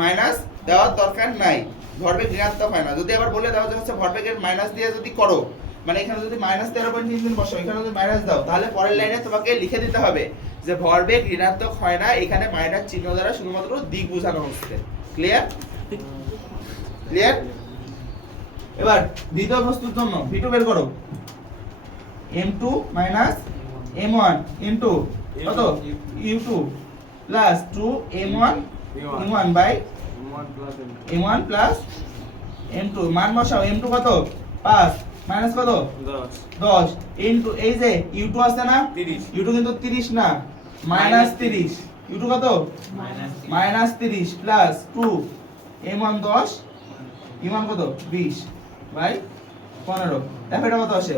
মাইনাস দেওয়ার দরকার নাই, ভরবেগ ঋণাত্মক হয় না। যদি আবার বলে দাও যে হচ্ছে ভরবেগের মাইনাস দিয়ে যদি করো, মানে এখানে যদি মাইনাস 13.33 বসো, এখানে যদি মাইনাস দাও, তাহলে পরের লাইনে তোমাকে লিখে দিতে হবে যে ভরবেগ ঋণাত্মক হয় না, এখানে মাইনাস চিহ্ন দ্বারা শুধুমাত্র দিক বোঝানো হচ্ছে। ক্লিয়ার? ক্লিয়ার? এবার দ্বিতীয় বস্তুর জন্য v2 বের করো। m2 মাইনাস m1 ইনটু কত u2 plus 2m1 m1 by 1 plus m1 plus m2, মান বসাও। m2 কত 5 মাইনাস কত 10 10 ইনটু এই যে u2 আছে না, 30 u2 কিন্তু 30 না, মাইনাস 30, u2 কত মাইনাস 30 প্লাস 2 m1 10 m1 কত 20 বাই 15, দেখো এটা কত আসে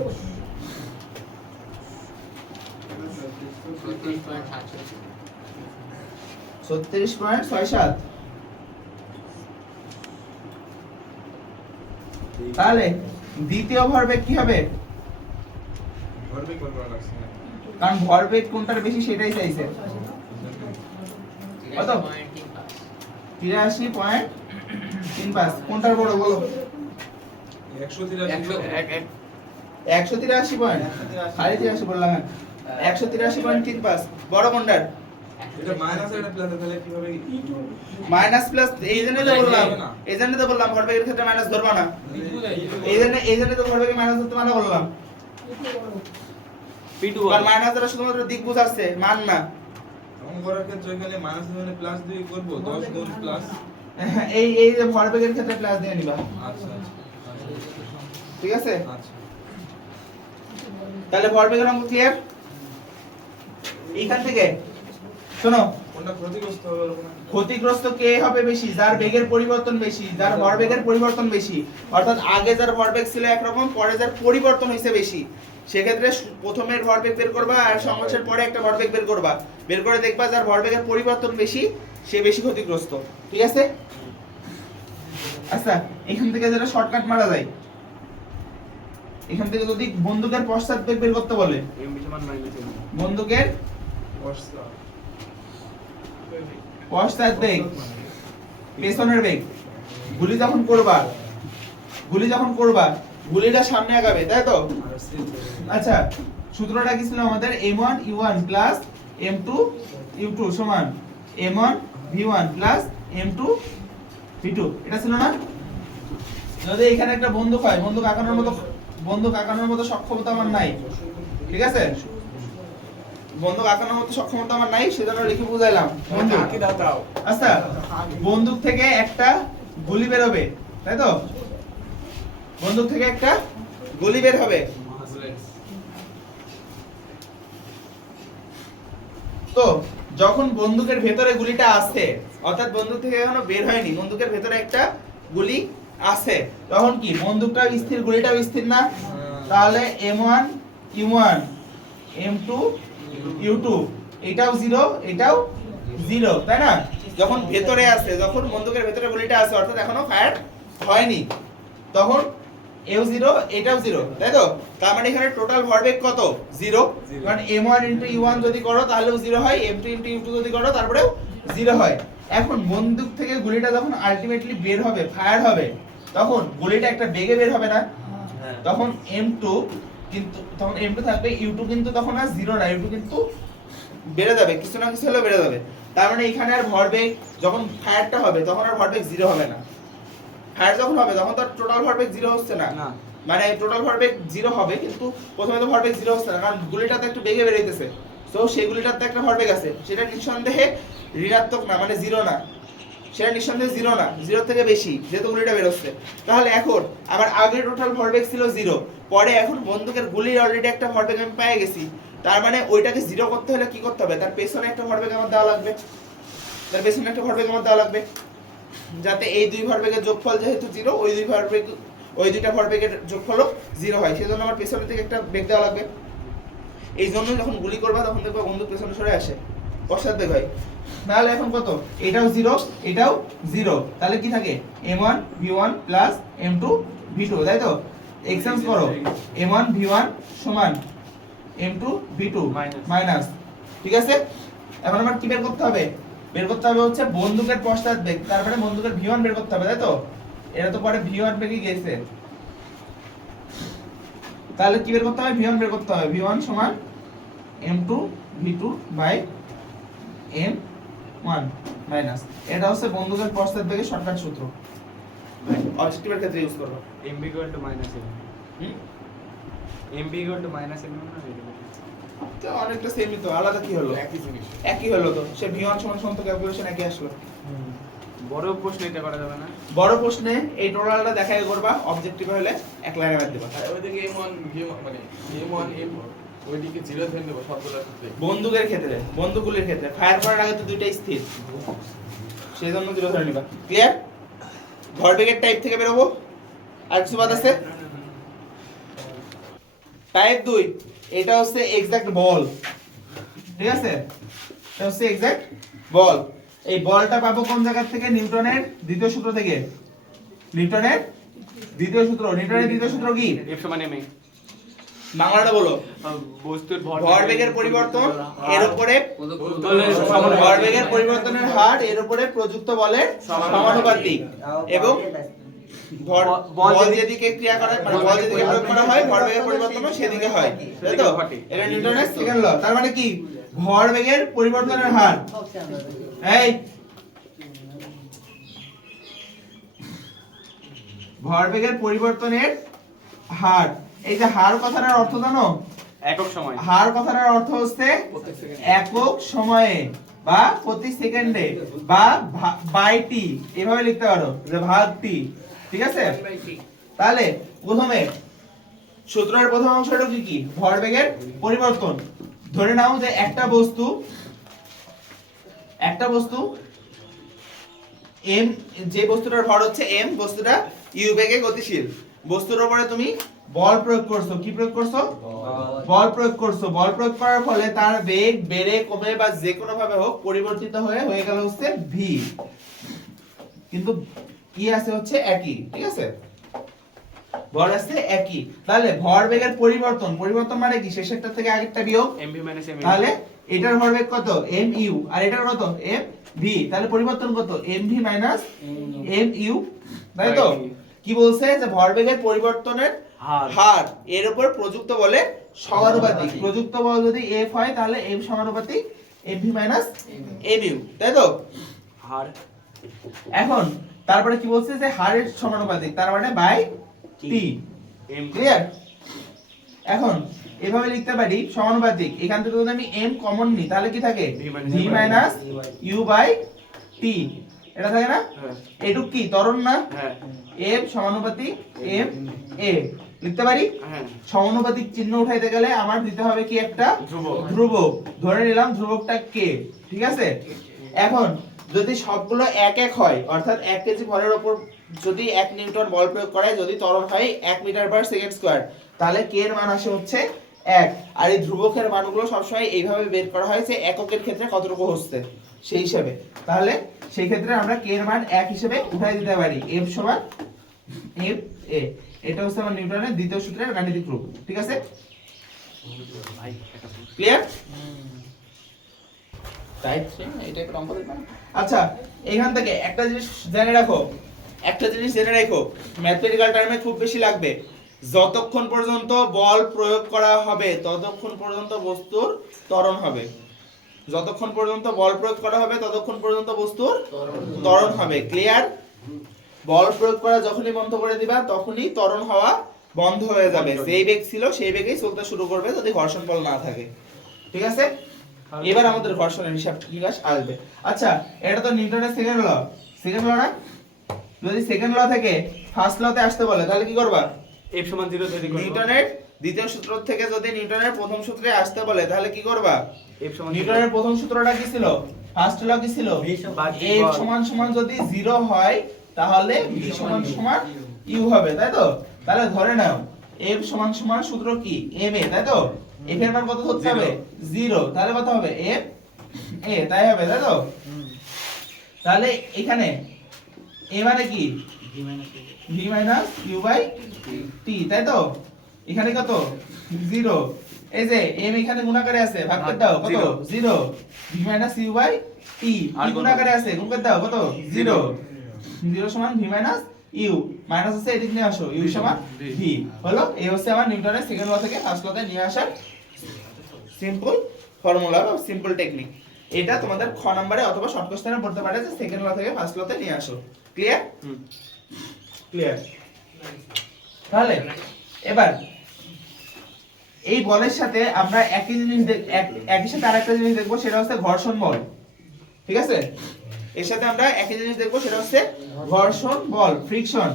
36.67। তাহলে দ্বিতীয় ভরবেগ কি হবে? ভরবেগ কত লাগছে কারণ ভরবেগ কোনটার বেশি সেটাই চাইছে। কত 83.35, কোনটার বড় বলো? 183 183 পয়েন্ট, খালি 83 বললাম, 183.35 বড় কোনটার? এটা মাইনাস এটা প্লাস তাহলে কিভাবে মাইনাস প্লাস, এই জন্যই তো বললাম ভরবেগের ক্ষেত্রে মাইনাস ধরবা না, এই জন্য তো ভরবেগে মাইনাস ধরতে মানা বললাম, p2 কারণ মাইনাস দ্বারা শুধুমাত্র দিক বোঝাচ্ছে, মান না। অঙ্ক করার ক্ষেত্রে এখানে মাইনাস মানে প্লাস দিয়ে করব 10 গুণ প্লাস। এই যে ভরবেগের ক্ষেত্রে প্লাস দিয়ে নিবা, আচ্ছা ঠিক আছে? আচ্ছা তাহলে ভরবেগের অঙ্ক ক্লিয়ার? এইখান থেকে শোনো, কোনটা ক্ষতিগ্রস্ত হবে ওরকম ক্ষতিগ্রস্ত কে হবে বেশি? যার বেগের পরিবর্তন বেশি, যার ভরবেগের পরিবর্তন বেশি, অর্থাৎ আগে যার ভরবেগ ছিল একরকম, পরে যার পরিবর্তন হয়েছে বেশি, সেক্ষেত্রে প্রথমের ভরবেগ বের করবা আর সংঘর্ষের পরে একটা ভরবেগ বের করবা, বের করে দেখবা যার ভরবেগের পরিবর্তন বেশি সে বেশি ক্ষতিগ্রস্ত, ঠিক আছে? আচ্ছা এখান থেকে যেটা শর্টকাট মারা যায়, এখান থেকে যদি বন্দুকের পশ্চাৎ বেগ বের করতে বলে, m সমান মাইনাস m বন্দুকের বর্ষা পশ্চাৎ বেগ, পেছনের বেগ, গুলি যখন করবা গুলিটা সামনে আগাবে, তাই তো? আর সিল আচ্ছা সূত্রটা কি ছিল আমাদের? m1 u1 plus m2 u2 সমান m1 v1 plus m2 v2, এটা ছিল না? যদি এখানে একটা বন্দুক হয়, বন্দুক আঁকানোর মতো সক্ষমতা আমার নাই, ঠিক আছে? বন্দুক আঁকানোর মতো সক্ষমতা আমার নাই, সেজন্য লিখে বুঝাইলাম বন্দুক। আঁকি দাও দাও আচ্ছা বন্দুক থেকে একটা গুলি বের হবে, তাই তো? বন্দুক থেকে একটা গুলি বের হবে, তো যখন বন্দুকের ভেতরে গুলিটা আছে, অর্থাৎ বন্দুক থেকে এখনো বের হয়নি, বন্দুকের ভেতরে একটা গুলি আছে, তখন কি বন্দুকটাও স্থির, গুলিটাও স্থির না? তাহলে m1 u1 m2 u2 এটাও 0 এটাও 0, তাই না? যখন ভেতরে আছে, যখন বন্দুকের ভেতরে গুলিটা আছে, অর্থাৎ এখনো ফায়ার হয়নি, তখন এও 0 এটাও 0, তাই তো? তার মানে এখানে টোটাল ভরবেগ কত? 0, কারণ m1 u1 যদি করো তাহলেও 0 হয়, m2 u2 যদি করো তারপরেও 0 হয়। এখন বন্দুক থেকে গুলিটা যখন আলটিমেটলি বের হবে, ফায়ার হবে, তখন গুলিটা একটা বেগে বের হবে না, তখন m2 কিন্তু তখন m2 থাকবে, u2 কিন্তু তখন আর 0 না, u2 কিন্তু বেড়ে যাবে, কিছু না কিছু হলেও বেড়ে যাবে। তার মানে এখানে আর ভরবেগ যখন ফায়ারটা হবে তখন আর ভরবেগ 0 হবে না। ফায়ার যখন হবে তখন তো টোটাল ভরবেগ 0 হচ্ছে না, না। মানে টোটাল ভরবেগ 0 হবে, কিন্তু প্রথমে তো ভরবেগ 0 হচ্ছে না, কারণ গুলিটা তো একটু বেগে বেরোইতেছে। সো সেই গুলিটার তো একটা ভরবেগ আছে, সেটা নিঃসন্দেহে ঋণাত্মক না, মানে 0 না, সেটা নিঃসন্দেহে 0 না, 0 থেকে বেশি, যেহেতু গুলিটা বেরোচ্ছে। তাহলে এখন আমার আগের টোটাল ভরবেগ ছিল 0, পরে এখন বন্দুকের গুলির অলরেডি একটা ভরবেগ আমি পেয়ে গেছি, তার মানে ওইটাকে 0 করতে হলে কি করতে হবে, তার পেছনে একটা ভরবেগ আমার দেওয়া লাগবে, তার পেছনে একটা ভরবেগ আমার দেওয়া লাগবে, যাতে এই দুই ভরবেগের যোগফল যেহেতু 0, ওই দুইটা ভরবেগের যোগফলও 0 হয়, সেজন্য আমার পেছনের থেকে একটা বেগ দেওয়া লাগবে। এই জন্য যখন গুলি করবা তখন দেখবা বন্দুক পেছনে সরে আসে, পশ্চাৎ বেগ হয়। তাহলে এখন কত, এটাও 0, এটাও 0, তাহলে কি থাকে m1 v1 plus m2 v2, তাই তো? এক্সচেঞ্জ করো, m1 v1 সমান m2 v2 মাইনাস, ঠিক আছে? এখন আমার কি বের করতে হবে, বের করতে হবে হচ্ছে বন্দুকের পশ্চাৎ বেগ, তারপরে বন্দুকের v1 বের করতে হবে, তাই তো? এটা তো পরে v1 বেগই গেছে, তাহলে কি বের করতে হবে, v1 বের করতে হবে, v1 সমান m2 v2 by m1 minus, এটা হচ্ছে বন্দুকের পশ্চাৎ বেগের শর্টকাট সূত্র, অবজেক্টিভের ক্ষেত্রে ইউজ করব। mb equal to minus m, hmm, mb equal to minus m না এটা? তো অনেকটা সেমই তো, আলাদা কি হলো, একই জিনিস। একই হলো তো, সে v1 সমান সমান তো ক্যালকুলেশন একই আসলো। বড় প্রশ্ন এটা করা যাবে না? বড় প্রশ্নে এই টোটালটা দেখাই করবা, অবজেক্টিভ হলে এক লাইনে বাদ দিবা। আর ওইদিকে m1 v1 মানে m1 m ওইদিকে 0 ধরে নেব সবগুলোর ক্ষেত্রে। বন্দুকের ক্ষেত্রে, বন্দুকগুলির ক্ষেত্রে ফায়ার করার আগে তো দুইটাই স্থির, সেই জন্য 0 ধরে নিবা। ক্লিয়ার? ভরবেগের টাইপ থেকে বেরোবো, আর কিছু বাদ আছে? টাইপ 2, এটা হচ্ছে এক্সাক্ট বল, ঠিক আছে? এটা হচ্ছে এক্সাক্ট বল। এই বলটা পাবো কোন জায়গা থেকে? নিউটনের দ্বিতীয় সূত্র থেকে। নিউটনের দ্বিতীয় সূত্র, নিউটনের দ্বিতীয় সূত্র কি? f সমান ma, বাংলাটা বলো। বস্তুর ভরবেগের পরিবর্তন এর উপরে, ভরবেগের পরিবর্তনের হার এর উপরে প্রযুক্ত বলের সমানুপাতিক, এবং বল যেদিকে ক্রিয়া করা, মানে বল যেদিকে প্রয়োগ করা হয় ভরবেগের পরিবর্তনও সেদিকে হয়, তাই তো? এটা নিউটনের সেকেন্ড ল। তার মানে কি, ভরবেগের পরিবর্তনের হার, এই ভরবেগের পরিবর্তনের হার, এই যে হার কথাটার অর্থ জানো? একক সময়। হার কথাটার অর্থ হচ্ছে একক সময়ে বা প্রতি সেকেন্ডে বা বাই টি, এভাবে লিখতে পারো যে ভাগ টি, ঠিক আছে? তাহলে প্রথমে সূত্রের প্রথম অংশটা কি কি? ভরবেগের পরিবর্তন। ধরে নাও যে একটা বস্তু m, যে বস্তুটার ভর হচ্ছে m, বস্তুটা u বেগে গতিশীল, বস্তুর উপরে তুমি বল প্রয়োগ করছো। কি প্রয়োগ করছো? বল প্রয়োগ করছো। বল প্রয়োগ করার ফলে তার বেগ বেড়ে কমে বা যে কোনো ভাবে হোক পরিবর্তিত হয়ে গেল হচ্ছে v, কিন্তু কি আছে হচ্ছে একই, ঠিক আছে? ভর আছে একই। তাহলে ভরবেগের পরিবর্তন, পরিবর্তন মানে কি? শেষেরটা থেকে আগেরটা বিয়োগ, mv minus m, তাহলে এটার ভরবেগ কত? mu, আর এটার কত? mv, তাহলে পরিবর্তন কত? mv মাইনাস mu, তাই তো? কি বলছে যে ভরবেগের পরিবর্তনের হার এর উপর প্রযুক্ত বলের সমানুপাতিক। প্রযুক্ত বল যদি F হয় তাহলে M সমানুপাতিক mv মাইনাস mu, তাই তো? হার। এখন তারপরে কি বলছে যে হারের সমানুপাতিক, তার মানে বাই t, ক্লিয়ার? এখন এভাবে লিখতে পারি সমানুপাতিক, এখান থেকে যদি আমি m কমন নিই তাহলে কি থাকে? v minus u by t, এটা থাকে না? এটুক কি ত্বরণ না? হ্যাঁ m সমানুপাতিক m a লিখতে পারি। হ্যাঁ। সমানুপাতিক চিহ্ন উঠাইতে গেলে আমার দিতে হবে কি? একটা ধ্রুবক। ধরে নিলাম ধ্রুবকটা k, ঠিক আছে? এখন যদি সবগুলো এক এক হয়, অর্থাৎ 1 কেজি ভরের উপর যদি 1 নিউটন বল প্রয়োগ করায়, যদি ত্বরণ হয় 1 মিটার পার সেকেন্ড স্কয়ার, তাহলে k এর মান আসে হচ্ছে 1। আর এই ধ্রুবকের মানগুলো সবসময় এইভাবে বের করা হয় যে এককের ক্ষেত্রে কতটুকু হচ্ছে সেই হিসাবে। তাহলে সেই ক্ষেত্রে আমরা k এর মান 1 হিসেবে উঠাই দিতে পারি, m সমান m a। এটা হচ্ছে আমার নিউটনের দ্বিতীয় সূত্রের গাণিতিক রূপ, ঠিক আছে? ক্লিয়ার? টাইপ 3 এটা একটু কমপ্লিট না। আচ্ছা, এখান থেকে একটা জিনিস জেনে রাখো, ম্যাথমেটিক্যাল টার্মে খুব বেশি লাগবে। যতক্ষণ পর্যন্ত বল প্রয়োগ করা হবে ততক্ষণ পর্যন্ত বস্তুর ত্বরণ হবে। যতক্ষণ পর্যন্ত বল প্রয়োগ করা হবে ততক্ষণ পর্যন্ত বস্তুর ত্বরণ হবে। ক্লিয়ার? বল প্রয়োগ করা যখনই বন্ধ করে দিবা তখনই ত্বরণ হওয়া বন্ধ হয়ে যাবে। যেই বেগ ছিল সেই বেগেই চলতে শুরু করবে যদি ঘর্ষণ বল না থাকে। ঠিক আছে? এবার আমাদের ঘর্ষণের হিসাব নিকাশ আসবে। আচ্ছা, এটা তো নিউটনের সেকেন্ড ল। সেকেন্ড ল না? যদি সেকেন্ড ল থেকে ফার্স্ট লতে আসতে বলে তাহলে কি করবা? F সমান 0 তৈরি করব। নিউটনের দ্বিতীয় সূত্র থেকে যদি নিউটনের প্রথম সূত্রে আসতে বলে তাহলে কি করবা? F সমান নিউটনের প্রথম সূত্রটা কি ছিল? ফার্স্ট ল কি ছিল? F সমান সমান যদি 0 হয় তাহলে v সমান সমান u হবে, তাই তো? তাহলে ধরে নাও F সমান সমান সূত্র কি? ma, তাই তো? f এর মান কত ধরতে হবে? 0। তাহলে কত হবে? f a, তাই হবে, তাই তো? তাহলে এখানে a মানে কি? v minus u by t, তাই তো? এখানে কত? 0। এই যে m এখানে গুণাকারে আছে, ভাগ করে দাও, কত? 0। v minus u by t কি গুণাকারে আছে, গুণ করে দাও, কত? 0। 0 সমান v minus u, মাইনাস আছে এদিক নিয়ে আসো, u সমান v। হলো এই হচ্ছে আমার নিউটনের সেকেন্ড ল থেকে ফার্স্ট লতে নিয়ে আসার সিম্পল ফর্মুলা বা সিম্পল টেকনিক। এটা তোমাদের খ নম্বরে অথবা শর্ট কোশ্চেনে পড়তে পারে যে সেকেন্ড ল থেকে ফার্স্ট লতে নিয়ে আসো। ক্লিয়ার? ক্লিয়ার। তাহলে এবার এই বলের সাথে আমরা একই জিনিস একই সাথে আরেকটা জিনিস দেখবো, সেটা হচ্ছে ঘর্ষণ বল। ঠিক আছে? এর সাথে আমরা একই জিনিস দেখবো, সেটা হচ্ছে ঘর্ষণ বল, ফ্রিকশন।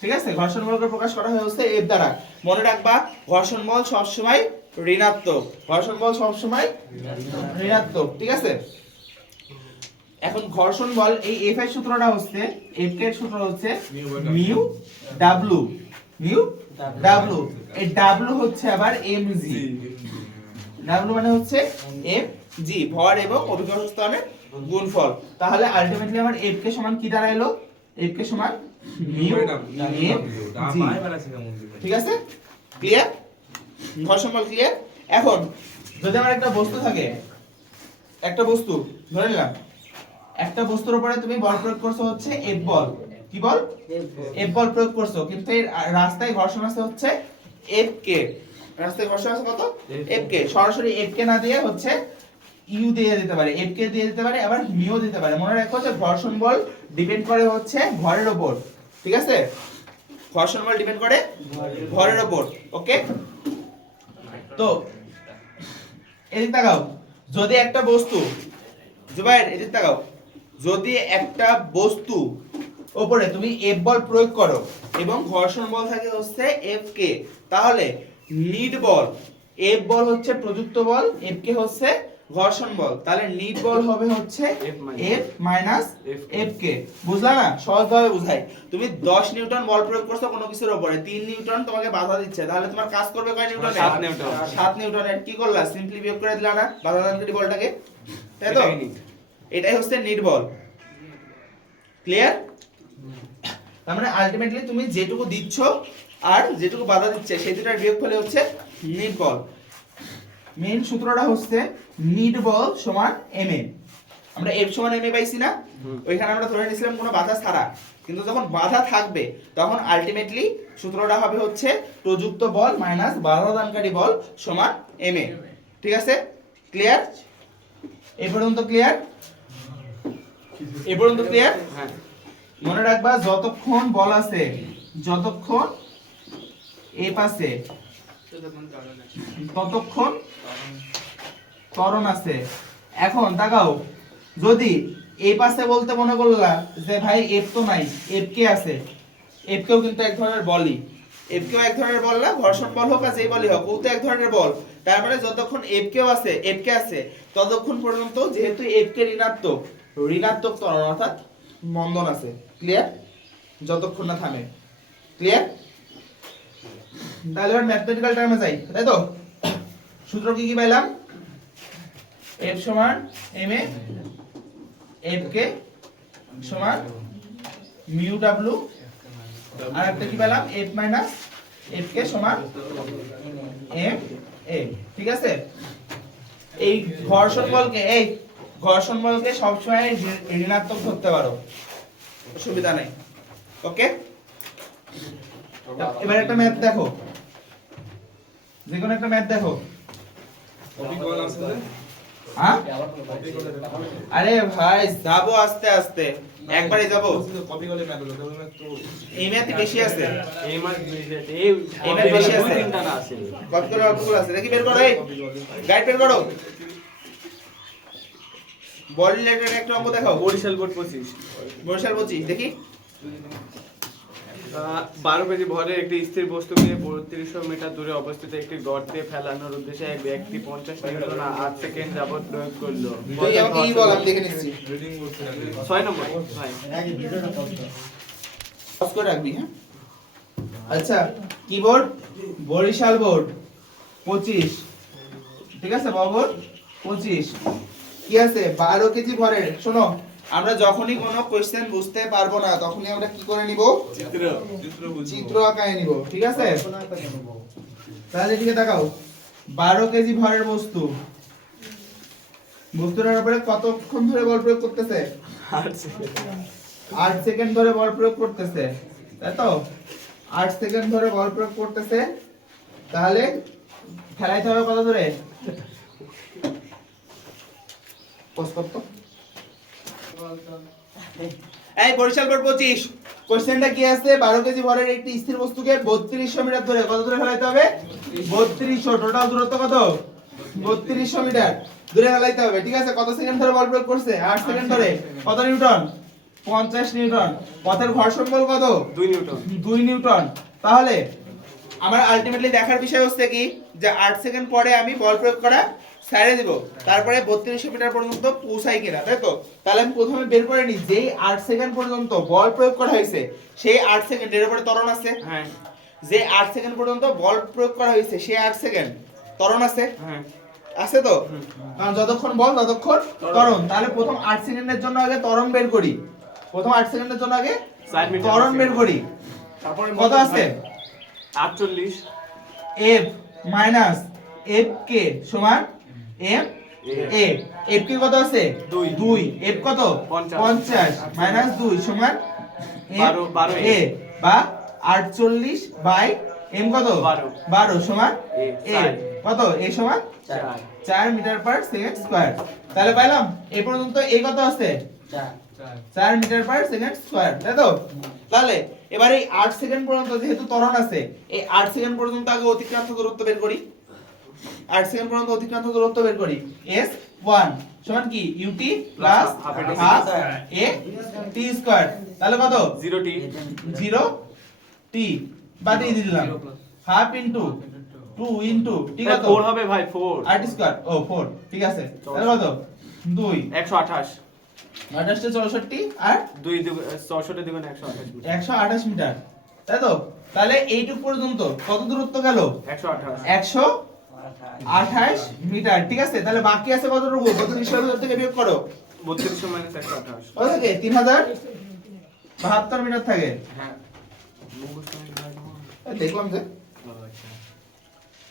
ঠিক আছে? ঘর্ষণ বলকে প্রকাশ করা হয় হচ্ছে এর দ্বারা। মনে রাখবা ঘর্ষণ বল সবসময় ঋণাত্মক। ঘর্ষণ বল সবসময় ঋণাত্মক। ঠিক আছে? এখন ঘর্ষণ বল এই F এর সূত্রটা হচ্ছে, F এর সূত্র হচ্ছে মিউ ডাব্লিউ। মিউ ডাব্লিউ, এই ডাব্লিউ হচ্ছে আবার mg। ডাব্লিউ মানে হচ্ছে mg, ভর এবং অভিকর্ষ ত্বরণের গুণফল। তাহলে আলটিমেটলি আমার F কে সমান কি দাঁড়াইলো? F কে সমান মিউ mg। ঠিক আছে? ক্লিয়ার? ঘর্ষণ বল ক্লিয়ার? এখন যদি আমার একটা বস্তু থাকে, একটা বস্তু ধরে নিলাম, একটা বস্তুর উপরে তুমি বল প্রয়োগ করছো হচ্ছে F বল। কি বল? F বল প্রয়োগ করছো, কিন্তু এই রাস্তায় ঘর্ষণ আছে হচ্ছে F কে। রাস্তায় ঘর্ষণ আছে কত? F কে। সরাসরি F কে না দিয়ে হচ্ছে u দিয়ে দিতে পারে, F কে দিয়ে দিতে পারে, আবার মিউ দিতে পারে। মনে রাখো যে ঘর্ষণ বল ডিপেন্ড করে হচ্ছে ভরের উপর। ঠিক আছে? ঘর্ষণ বল ডিপেন্ড করে ভরের উপর। ওকে? তো এদিক তাকাও, যদি একটা বস্তু, জুবাইর এদিক তাকাও, যদি একটা বস্তু উপরে তুমি F বল প্রয়োগ করো এবং ঘর্ষণ বল থাকে হচ্ছে F কে, তাহলে নিট বল, F বল হচ্ছে প্রযুক্ত বল, F কে হচ্ছে ঘর্ষণ বল, তাহলে নিট বল হবে হচ্ছে F মাইনাস F কে। বুঝলা না? সহজভাবে বুঝাই। তুমি 10 নিউটন বল প্রয়োগ করছো কোনো কিছুর উপরে, 3 নিউটন তোমাকে বাধা দিচ্ছে, তাহলে তোমার কাজ করবে কয় নিউটনে? 7 নিউটন। 7 নিউটনের কি করলা? সিম্পলি বিয়োগ করে দিলা না বাধা দানকারী বলটাকে, তাই তো? এটাই হচ্ছে নিট বল। ক্লিয়ার? তার মানে আলটিমেটলি তুমি যেটুকু দিচ্ছ আর যেটুকু বাধা দিচ্ছে সেই দুটার বিয়োগফলে হচ্ছে নিট বল। মেইন সূত্রটা হচ্ছে নিট বল সমান ma। আমরা F সমান ma পাইছি না? ওইখানে আমরা ধরে নিয়েছিলাম কোনো বাধা ছাড়া, কিন্তু যখন বাধা থাকবে তখন আলটিমেটলি সূত্রটা হবে হচ্ছে প্রযুক্ত বল মাইনাস বাধা দানকারী বল সমান ma। ঠিক আছে? ক্লিয়ার? এই পর্যন্ত ক্লিয়ার? এই পর্যন্ত ক্লিয়ার? হ্যাঁ। মনে রাখবা যতক্ষণ বল আছে, যতক্ষণ F আছে ততক্ষণ ত্বরণ আছে। এখন তাকাও, যদি F আছে বলতে মনে করলা যে ভাই F তো নাই, F কে আছে, F কেও কিন্তু এক ধরনের বলই, F কেও এক ধরনের বল না? ঘর্ষণ বল হোক আর যেই বলই হোক, ও তো এক ধরনের বল। তার মানে যতক্ষণ F কেও আছে, F কে আছে ততক্ষণ পর্যন্ত যেহেতু F কে ঋণাত্মক, ঋণাত্মক ত্বরণ অর্থাৎ মন্দন আছে। ক্লিয়ার? যতক্ষণ না থামে। ক্লিয়ার? তাহলে এবার ম্যাথমেটিক্যাল টার্মে যাই, তাই তো? সূত্র কি কি পাইলাম? F সমান ma, F কে সমান মিউ w, আর একটা কি পেলাম? F মাইনাস F কে সমান m a। ঠিক আছে? এই ঘর্ষণ বলকে সবসময় ঋণাত্মক ধরতে পারো, অসুবিধা নাই। ওকে? এবার একটা ম্যাথ দেখো, যে কোনো একটা ম্যাথ দেখো। কপি কল আছে যে? হ্যাঁ কপি কলে আরে ভাই যাবো আস্তে আস্তে, একবারে যাবো। কপি কলে ম্যাথ হলো তাহলে তো এই ম্যাথে বেশি আছে, এই মাস এই এই ম্যাথ বেশি আছে, তিনটা না আছে কপি করে অল্পগুলো আছে। দেখি বের করো, এই কপি কলে গাইড বের করো। বল রিলেটেড একটা অঙ্ক দেখাও। বরিশাল বোর্ড 25 বরিশাল 25 দেখি। 12 কেজি ভরের একটি স্থির বস্তুকে 3200 মিটার দূরে অবস্থিত একটি গর্তে ফেলানোর উদ্দেশ্যে এক ব্যক্তি 50 নিউটন 8 সেকেন্ড যাবত প্রয়োগ করলো। তুই আমাকে কি বল, আমি দেখে নিচ্ছি। রিডিং করতে লাগে 6 নম্বর ভাই। আগে ভিডিওটা পজ কর। পজ করে রাখবি, হ্যাঁ। আচ্ছা, কিবোর্ড বরিশাল বোর্ড 25, ঠিক আছে বাবু 25 কি আছে 12 কেজি ভরের। শোনো, আমরা যখনই কোনো কোশ্চেন বুঝতে পারবো না তখনই আমরা কি করে নিব, চিত্র বুঝবো চিত্র আঁকায় নিব, ঠিক আছে। শোনা করে নেব। তাহলে এদিকে তাকাও, 12 কেজি ভরের বস্তু, বস্তুটার উপরে কতক্ষণ ধরে বল প্রয়োগ করতেছে, 8 সেকেন্ড ধরে বল প্রয়োগ করতেছে, তাই তো। 8 সেকেন্ড ধরে বল প্রয়োগ করতেছে, তাহলে ফেলাইতে হবে কত ধরে, পোস্ট করতো। এই বরিশাল বোর্ড 25 কোশ্চেনটা কি আছে, 12 কেজি ভরের একটি স্থির বস্তুকে 3200 মিটার ধরে কত দূরে ফেলাইতে হবে, 3200, টোটাল দূরত্ব কত, 3200 মিটার দূরে ফেলাইতে হবে, ঠিক আছে। কত সেকেন্ড ধরে বল প্রয়োগ করছে, 8 সেকেন্ড ধরে, কত নিউটন, 50 নিউটন। পথের ঘর্ষণ বল কত, 2 নিউটন। 2 নিউটন। তাহলে আমার আলটিমেটলি দেখার বিষয় হচ্ছে কি, যে 8 সেকেন্ড পরে আমি বল প্রয়োগ করা ছেড়ে দিব, তারপরে 3200 মিটার পর্যন্ত পৌঁছাই কিনা, তাই তো। তাহলে আমি প্রথমে বের করে নিই, যেই 8 সেকেন্ড পর্যন্ত বল প্রয়োগ করা হয়েছে সেই 8 সেকেন্ড এর উপরে ত্বরণ আছে, হ্যাঁ যে 8 সেকেন্ড পর্যন্ত বল প্রয়োগ করা হয়েছে সেই 8 সেকেন্ড ত্বরণ আছে, হ্যাঁ আছে তো। কারণ যতক্ষণ বল ততক্ষণ ত্বরণ। তাহলে প্রথম 8 সেকেন্ডের জন্য আগে ত্বরণ বের করি, প্রথম 8 সেকেন্ডের জন্য আগে 4 মিটার ত্বরণ বের করি। তারপরে কত আছে, 48 f মাইনাস f k সমান m a। f k কত আছে, 2, f কত 50 মাইনাস 2 সমান m 12 a, বা 48 বাই m কত 12 সমান A, a, কত a সমান 4 মিটার পার সেকেন্ড স্কয়ার। তাহলে পাইলাম এই পর্যন্ত a কত আছে, 4 মিটার পার সেকেন্ড স্কয়ার, তাই তো। তাহলে এবারে এই 8 সেকেন্ড পর্যন্ত যেহেতু ত্বরণ আছে, এই 8 সেকেন্ড পর্যন্ত আগে অতিক্রান্ত দূরত্ব বের করি, 8 সেকেন্ড পর্যন্ত অতিক্রান্ত দূরত্ব বের করি। s1 সমান কি ut plus half a t square, তাহলে কত 0t 0 t বাদ দিয়ে দিলাম, হাফ ইনটু 2 ইনটু t কত 4 হবে ভাই 4 r t স্কয়ার, ও 4, ঠিক আছে। তাহলে কত 2 128 28 টা 64 আর 2 64 দ্বিগুণ 128 মিটার 128 মিটার, তাই তো। তাহলে এইটুক পর্যন্ত কত দূরত্ব গেল, 128 128 মিটার, ঠিক আছে। তাহলে বাকি আছে কতটুকু, 3200 থেকে বিয়োগ করো, 3200 মাইনাস 128 কত থাকে 3072 মিটার থাকে। হ্যাঁ মুখস্থ নেই ভাই তোমার? এই দেখলাম যে ও, আচ্ছা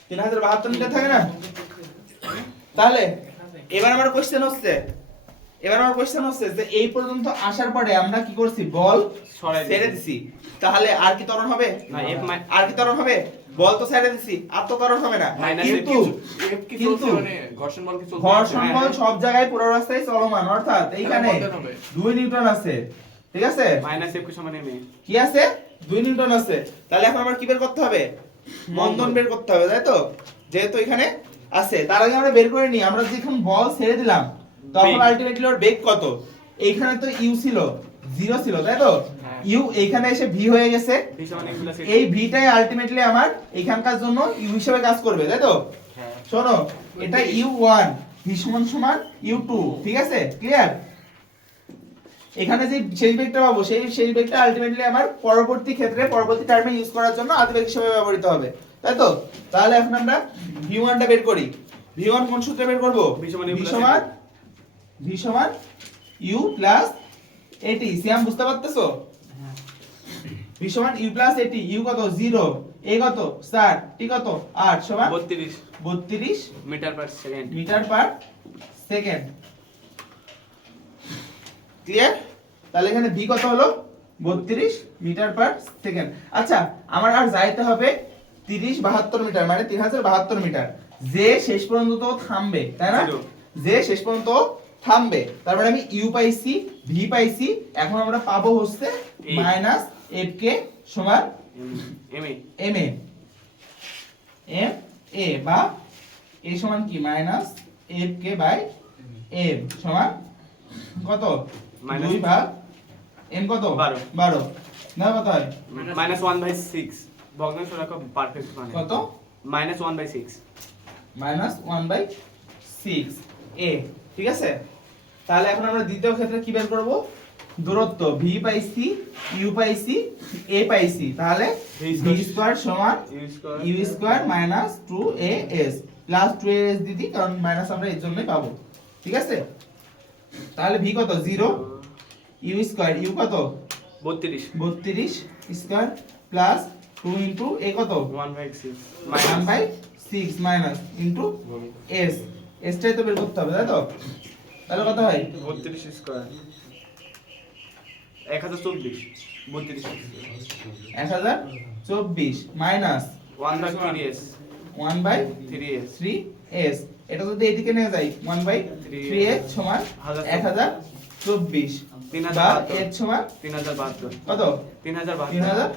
3072 মিটার থাকে না। তাহলে এবার আমার কোশ্চেন হচ্ছে, যে এই পর্যন্ত আসার পরে আমরা কি করছি, বল সরাই দিছি। ছেড়ে দিছি, তাহলে আর কি ত্বরণ হবে, না f আর কি ত্বরণ হবে, বল তো ছেড়ে দিছি, আর তো ত্বরণ হবে না। মাইনাস কিন্তু এফ কি কিন্তু চলছে মানে ঘর্ষণ বল কি চলছে ঘর্ষণ হ্যাঁ, বল হ্যাঁ। সব জায়গায় পুরো রাস্তায় চলমান, অর্থাৎ এইখানে বন্ধন হবে। 2 নিউটন আছে, ঠিক আছে। মাইনাস f সমান m কি আছে, 2 নিউটন আছে। তাহলে এখন আমার কি বের করতে হবে, মন্দন বের করতে হবে, তাই তো। যেহেতু এখানে আছে, তার আগে আমরা বের করে নিই, আমরা যখন বল ছেড়ে দিলাম তখন বেগ। আলটিমেটলি ওর বেগ কত। এইখানে তো ইউ ছিল, 0 ছিল, তাই তো। হ্যাঁ। ইউ এইখানে এসে ভি হয়ে গেছে, v সমান m প্লাস এই ভিটাই আলটিমেটলি আমার এখানকার জন্য ইউ হিসেবে কাজ করবে, তাই তো। হ্যাঁ শোনো, এটা u1 v সমান সমান u2, ঠিক আছে, ক্লিয়ার। এখানে যে শেষ বেগটা পাবো সেই শেষ বেগটা আলটিমেটলি আমার পরবর্তী ক্ষেত্রে পরবর্তী টার্মে ইউজ করার জন্য আদিবেগ হিসেবে ব্যবহৃত হবে, তাই তো। তাহলে এখন আমরা v1 টা বের করি। v1 কোন সূত্রে বের করব, v সমান u v plus সমান v সমান u প্লাস at, সিয়াম বুঝতে পারতেছো, v সমান u প্লাস at, u কত 0, a কত 4, t কত 8 সমান 32 metre per second metre per second, clear. তাহলে এখানে v কত হলো 32 মিটার পার সেকেন্ড। আচ্ছা আমার আর যাইতে হবে 3072 মিটার মানে 3072 মিটার, যে শেষ পর্যন্ত তো থামবে তাই না, Zero. যে শেষ পর্যন্ত থামবে, তারপরে আমি ইউ পাইছি ভি পাইছি, এখন আমরা পাবো হচ্ছে A. মাইনাস এফ কে সমান M A M A, M A বা এ সমান কি minus F K by M সমান কত, Minus 2 ভাগ এম কত 12 12 না কত হয় মাইনাস 1/6 ভগ্নাংশ রাখো পারফেক্ট মানে কত মাইনাস 1/6 মাইনাস 1/6 এ, ঠিক আছে। তাহলে এখন আমরা দ্বিতীয় ক্ষেত্রে কি বের করব, দূরত্ব ভি পাইছি ইউ পাইছি এ পাইছি, তাহলে V ভি স্কয়ার সমান U square U square minus 2as plus 2as দিদি, কারণ মাইনাস আমরা এর জন্যই পাবো, ঠিক আছে। তাহলে ভি কত 0, ইউ স্কয়ার ইউ কত 32 32 স্কয়ার প্লাস 2 ইনটু এ কত 1/6 1/6 মাইনাস ইনটু s, এসটাই তো বের করতে হবে তাই তো, তাহলে কত হয় 32 square 1024 32 1024 minus 1/3s 1/3s, 3s এটা যদি এদিকে নিয়ে যাই 1/3s সমান 1024 বা h সমান 3072 কত 3072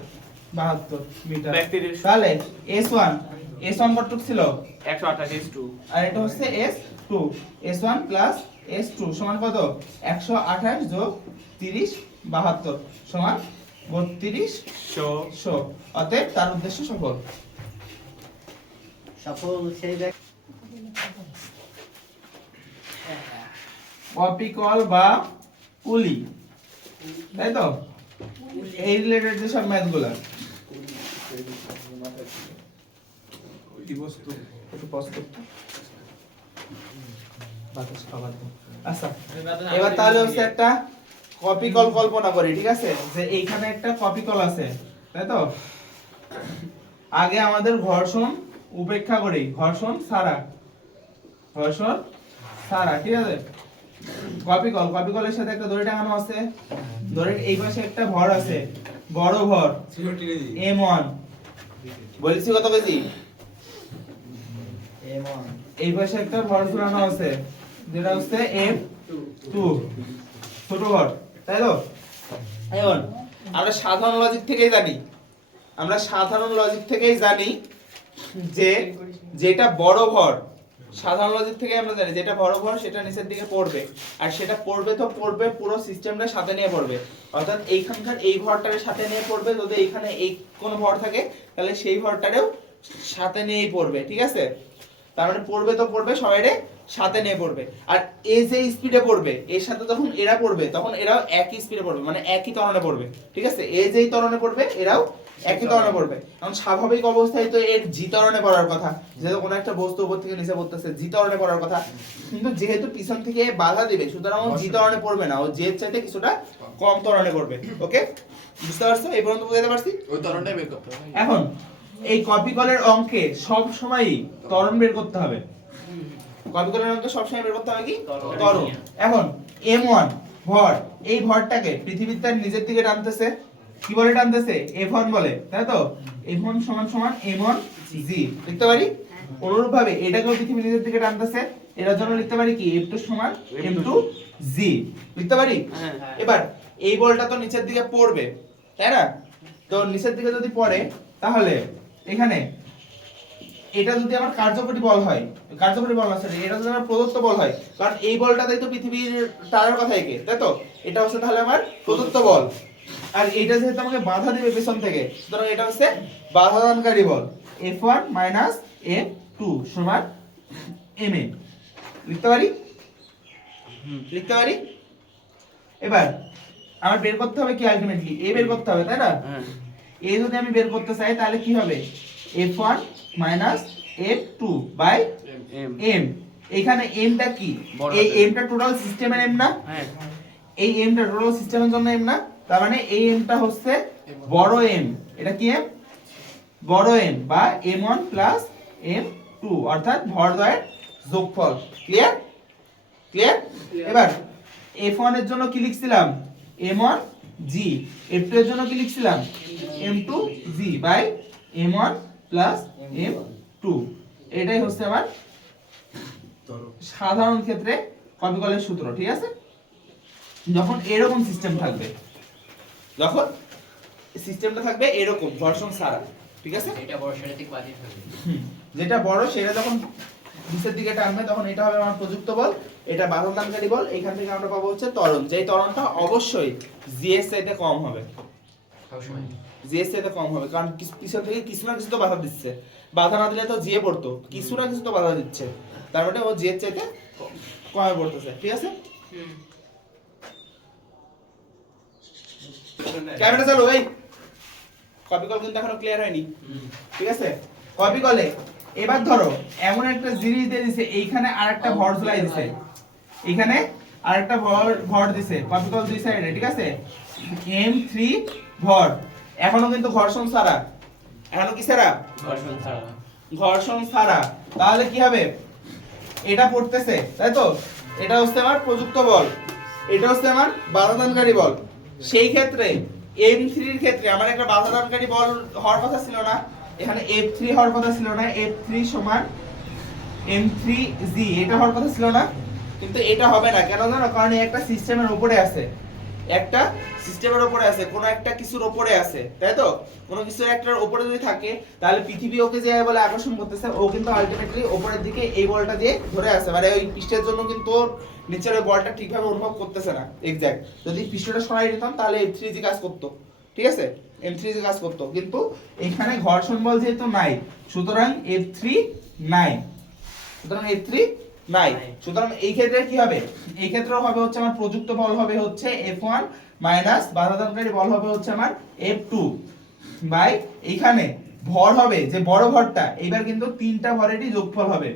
3072 মিটার। ব্যক্তির তাহলে s1 কতটুকু ছিল 128 s2 আর এটা হচ্ছে s2, s1 প্লাস s2 সমান কত 128 যোগ 30 72 সমান 3200, অতএব তার উদ্দেশ্য সফল। সফল সেই ব্যাগ অপিকল বা পুলি, তাই তো এই রিলেটেড যে সব ম্যাথগুলা কি বস্তু একটু পজ করতে বাতাস খাবার দাও। আচ্ছা এবার তাহলে হচ্ছে একটা কপি কল কল্পনা করি, ঠিক আছে, যে এইখানে একটা কপি কল আছে তাই তো, আগে আমাদের ঘর্ষণ উপেক্ষা করি, ঘর্ষণ ছাড়া ঠিক আছে, কপি কলের সাথে একটা দড়ি টাঙানো আছে, দড়ির এই পাশে একটা ভর আছে, বড় ভর m1 বলেছি কত কেজি, এমন এই পাশে একটা ভর ঝুলানো আছে যেটা হচ্ছে m2 ছোট ভর, তাই তো। এখন আমরা সাধারণ লজিক থেকেই জানি যে যেটা বড় ভর, সাধারণ লজিক থেকে আমরা জানি যেটা বড় ভর সেটা নিচের দিকে পড়বে, আর সেটা পড়বে তো পড়বে পুরো সিস্টেমটা সাথে নিয়ে পড়বে, অর্থাৎ এইখানকার এই ভরটার সাথে নিয়ে পড়বে, যদি এইখানে এই কোন ভর থাকে তাহলে সেই ভরটারেও সাথে নিয়েই পড়বে, ঠিক আছে। তার মানে পড়বে তো পড়বে সবাইরে সাথে নিয়ে পড়বে, আর এই যে স্পিডে পড়বে এর সাথে যখন এরা পড়বে তখন এরাও একই স্পিডে পড়বে, মানে একই ত্বরণে পড়বে, ঠিক আছে। এই যেই ত্বরণে পড়বে এরাও একই ত্বরণে পড়বে, কারণ স্বাভাবিক অবস্থায় তো এর জি ত্বরণে পড়ার কথা, যেহেতু কোনো একটা বস্তু উপর থেকে নিচে পড়তেছে জি ত্বরণে পড়ার কথা, কিন্তু যেহেতু পিছন থেকে বাধা দিবে সুতরাং ও জি ত্বরণে পড়বে না, ও জের চাইতে কিছুটা কম ত্বরণে পড়বে। ওকে, বুঝতে পারছো, এই পর্যন্ত বুঝাতে পারছি। ওই তরণটাই বের করতে হবে। এখন এই কপি কলের অঙ্কে সব সময়ই ত্বরণ বের করতে হবে, কপি কলের অঙ্কে সব সময় বের করতে হবে কি ত্বরণ। এখন m1 ভর, এই ভরটাকে পৃথিবীর তার নিজের দিকে টানতেছে, কি বলে টানতেছে f1 বলে, তাই তো, f1 সমান সমান m1 g লিখতে পারি। অনুরূপ ভাবে এটাকেও পৃথিবী নিজের দিকে টানতেছে, এটার জন্য লিখতে পারি কি f2 সমান m2 g লিখতে পারি। এবার এই বলটা তো নিচের দিকে পড়বে তাই না, তো নিচের দিকে যদি পড়ে তাহলে এখানে এটা যদি আমার কার্যকরী বল হয়, কার্যকরী বল আছে, এটা যদি আমার প্রদত্ত বল হয়, কারণ এই বলটাতেই তো পৃথিবীর টানার কথা একে, তাই তো, এটা হচ্ছে তাহলে আমার প্রদত্ত বল, আর এটা যেহেতু আমাকে বাধা দিবে পেছন থেকে সুতরাং এটা হচ্ছে বাধাদানকারী বল, F1 F2 সমান ma লিখতে পারি। এবার আমার বের করতে হবে কি আলটিমেটলি a বের করতে হবে, তাই না। a যদি আমি বের করতে চাই তাহলে কি হবে f1 f2 বাই m, এখানে m টা কি, এই m টা টোটাল সিস্টেমের m না, এই m টা টোটাল সিস্টেমের জন্য m না, তার মানে এই m টা হচ্ছে বড় m, এটা কি m বড় m বা m1 প্লাস m2 অর্থাৎ ভরদ্বয়ের যোগফল। ক্লিয়ার। এবার f1 এর জন্য কি লিখছিলাম m1 জি, F2 এর জন্য কি লিখছিলাম M2G by M1 plus M2, এটাই হচ্ছে আমার সাধারণ ক্ষেত্রে কপিকলের সূত্র। ঠিক আছে, যখন এরকম সিস্টেম থাকবে, যখন সিস্টেমটা থাকবে এরকম ঘর্ষণ ছাড়া, ঠিক আছে, এটা বড় সেটা থেকে বাতিল হবে। যেটা বড় সেটা যখন নিচের দিকে টানবে তখন এটা হবে আমার প্রযুক্ত বল, এটা বাধাদানকারী বল। এখান থেকে আমরা পাবো হচ্ছে ত্বরণ, যেই ত্বরণটা অবশ্যই জিএস চাইতে কম হবে, সবসময় জিএস চাইতে কম হবে, কারণ পিছন থেকে কিছু না কিছু তো বাধা দিচ্ছে, বাধা না দিলে তো জিএ পড়তো, কিছু না কিছু তো বাধা দিচ্ছে, তার মানে ও জিএস চাইতে কমে পড়তেছে। ঠিক আছে, ক্যামেরা চালু। এই কপিকল কিন্তু এখনো ক্লিয়ার হয়নি, ঠিক আছে। কপিকলে এবার ধরো এমন একটা জিনিস দিয়ে দিছে, এইখানে আরেকটা ভর ঝুলাই দিছে, এখানে আরেকটা ভর দিছে কপিকল দুই সাইডে, ঠিক আছে, M3 ভর, এখনো কিন্তু ঘর্ষণ ছাড়া, এখনো কি ছাড়া? ঘর্ষণ ছাড়া। ঘর্ষণ ছাড়া। তাহলে কি হবে? এটা পড়তেছে, তাই তো, এটা হচ্ছে আমার প্রযুক্ত বল, এটা হচ্ছে আমার বাধাদানকারী বল। সেই ক্ষেত্রে M3 এর ক্ষেত্রে আমার একটা বাধাদানকারী বল হওয়ার কথা ছিল না, এখানে F3 হওয়ার কথা ছিল না, F3 সমান M3G, এটা হওয়ার কথা ছিল না, কিন্তু এটা হবে না। কেন জানো? কারণ এই একটা সিস্টেমের উপরে আছে, একটা সিস্টেমের উপরে আছে, কোন একটা কিছুর উপরে আছে, তাই তো, কোন কিছুর একটার উপরে যদি থাকে তাহলে পৃথিবী ওকে যে বলে আকর্ষণ করতেছে, ও কিন্তু আলটিমেটলি উপরের দিকে এই বলটা দিয়ে ধরে আছে, মানে ওই পৃষ্ঠের জন্য কিন্তু ওর নিচের ওই বলটা ঠিকভাবে অনুভব করতেছে না এক্স্যাক্ট। যদি পৃষ্ঠটা সরাই দিতাম তাহলে F3G কাজ করতো, ঠিক আছে, M3G কাজ করতো, কিন্তু এখানে ঘর্ষণ বল যেহেতু নাই, সুতরাং F3 নাই, সুতরাং F3 নাই। সুতরাং এই ক্ষেত্রে কি হবে? এই ক্ষেত্রেও হবে হচ্ছে আমার প্রযুক্ত বল হবে হচ্ছে F1 মাইনাস বাধাদানকারী বল হবে হচ্ছে আমার F2 বাই এইখানে ভর হবে যে বড় ভরটা, এইবার কিন্তু তিনটা ভরেরই যোগফল হবে।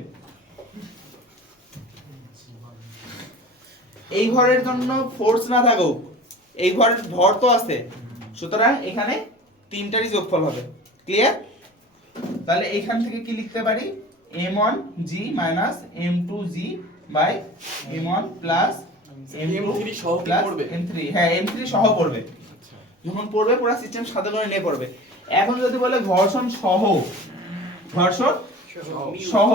এই ভরের জন্য ফোর্স না থাকুক, এই ভরের ভর তো আছে, সুতরাং এখানে তিনটারই যোগফল হবে। ক্লিয়ার? তাহলে এখান থেকে কি লিখতে পারি? M1G minus M2G by M1 plus M3 সহ কি পড়বে? M3, হ্যাঁ M3 সহ পড়বে, যখন পড়বে পুরো সিস্টেম সাথে করে নিয়ে পড়বে। এখন যদি বলে ঘর্ষণ সহ, ঘর্ষণ সহ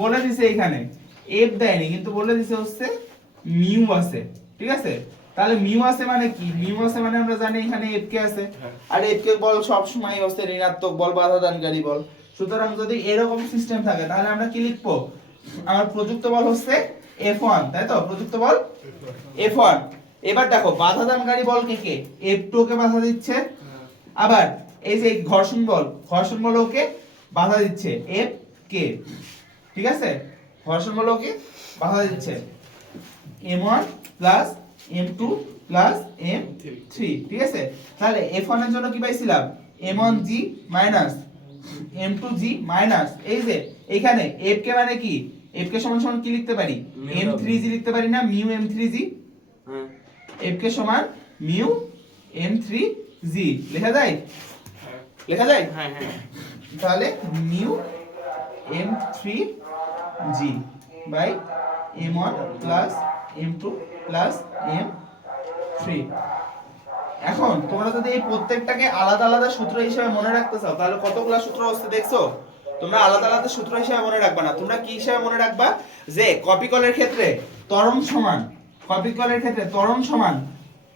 বলে দিছে এখানে F দেয়নি, কিন্তু বলে দিছে হচ্ছে মিউ আছে, ঠিক আছে। তাহলে মিউ আছে মানে কি? মিউ আছে মানে আমরা জানি এখানে F কে আছে, আর F কে বল সব সময় হচ্ছে ঋণাত্মক বল, বাধাদানকারী বল। সুতরাং যদি এরকম সিস্টেম থাকে তাহলে আমরা কি লিখবো? আমার প্রযুক্ত বল হচ্ছে F1, তাই তো, প্রযুক্ত বল F1। এবার দেখো বাধাদানকারী বল কে? F2 কে বাধা দিচ্ছে, আবার এই যে ঘর্ষণ বল ওকে বাধা দিচ্ছে F কে, ঠিক আছে, ঘর্ষণ বল ওকে বাধা দিচ্ছে M1 plus M2 plus M3, ঠিক আছে। তাহলে F1 এর জন্য কি পাইছিলাম? M1G মাইনাস M2G মাইনাস এই যে এখানে F কে মানে কি? F কে সমান সমান কি লিখতে পারি? M3G লিখতে পারি না, মিউ M3G, F কে সমান মিউ M3G লেখা যায়? লেখা যায়? হ্যাঁ হ্যাঁ। তাহলে mu M3G by M1 plus M2 plus M3। এখন তোমরা যদি এই প্রত্যেকটাকে আলাদা আলাদা সূত্র হিসেবে মনে রাখতে চাও তাহলে কতগুলো সূত্র হচ্ছে দেখছো? তোমরা আলাদা আলাদা সূত্র হিসেবে মনে রাখবা না, তোমরা কি হিসেবে মনে রাখবা? যে কপিকলের ক্ষেত্রে ত্বরণ সমান, কপিকলের ক্ষেত্রে ত্বরণ সমান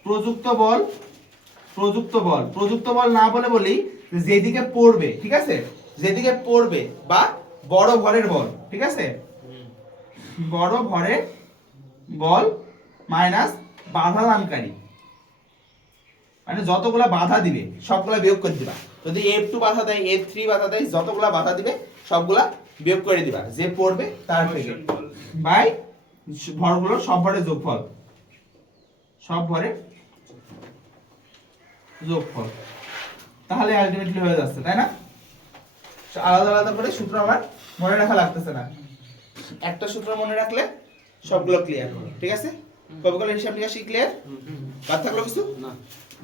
প্রযুক্ত বল না বলি যেদিকে পড়বে, ঠিক আছে, যেদিকে পড়বে বা বড় ভরের বল, ঠিক আছে, বড় ভরের বল মাইনাস বাধাদানকারী, মানে যতগুলা বাধা দিবে সবগুলা বিয়োগ করে দিবা। যদি F2 বাধা দেয়, F3 বাধা দেয়, যতগুলা বাধা দিবে সবগুলা বিয়োগ করে দিবা, যে পড়বে তার থেকে বাই ভরগুলো সব ভরের যোগফল, সব ভরের যোগফল, তাহলে আলটিমেটলি হয়ে যাচ্ছে, তাই না? আলাদা আলাদা করে সূত্র আমার মনে রাখা লাগতেছে না, একটা সূত্র মনে রাখলে সবগুলো ক্লিয়ার, ঠিক আছে। কপিকলের হিসাব নিকাশি ক্লিয়ার? বাদ থাকলো কিছু? না।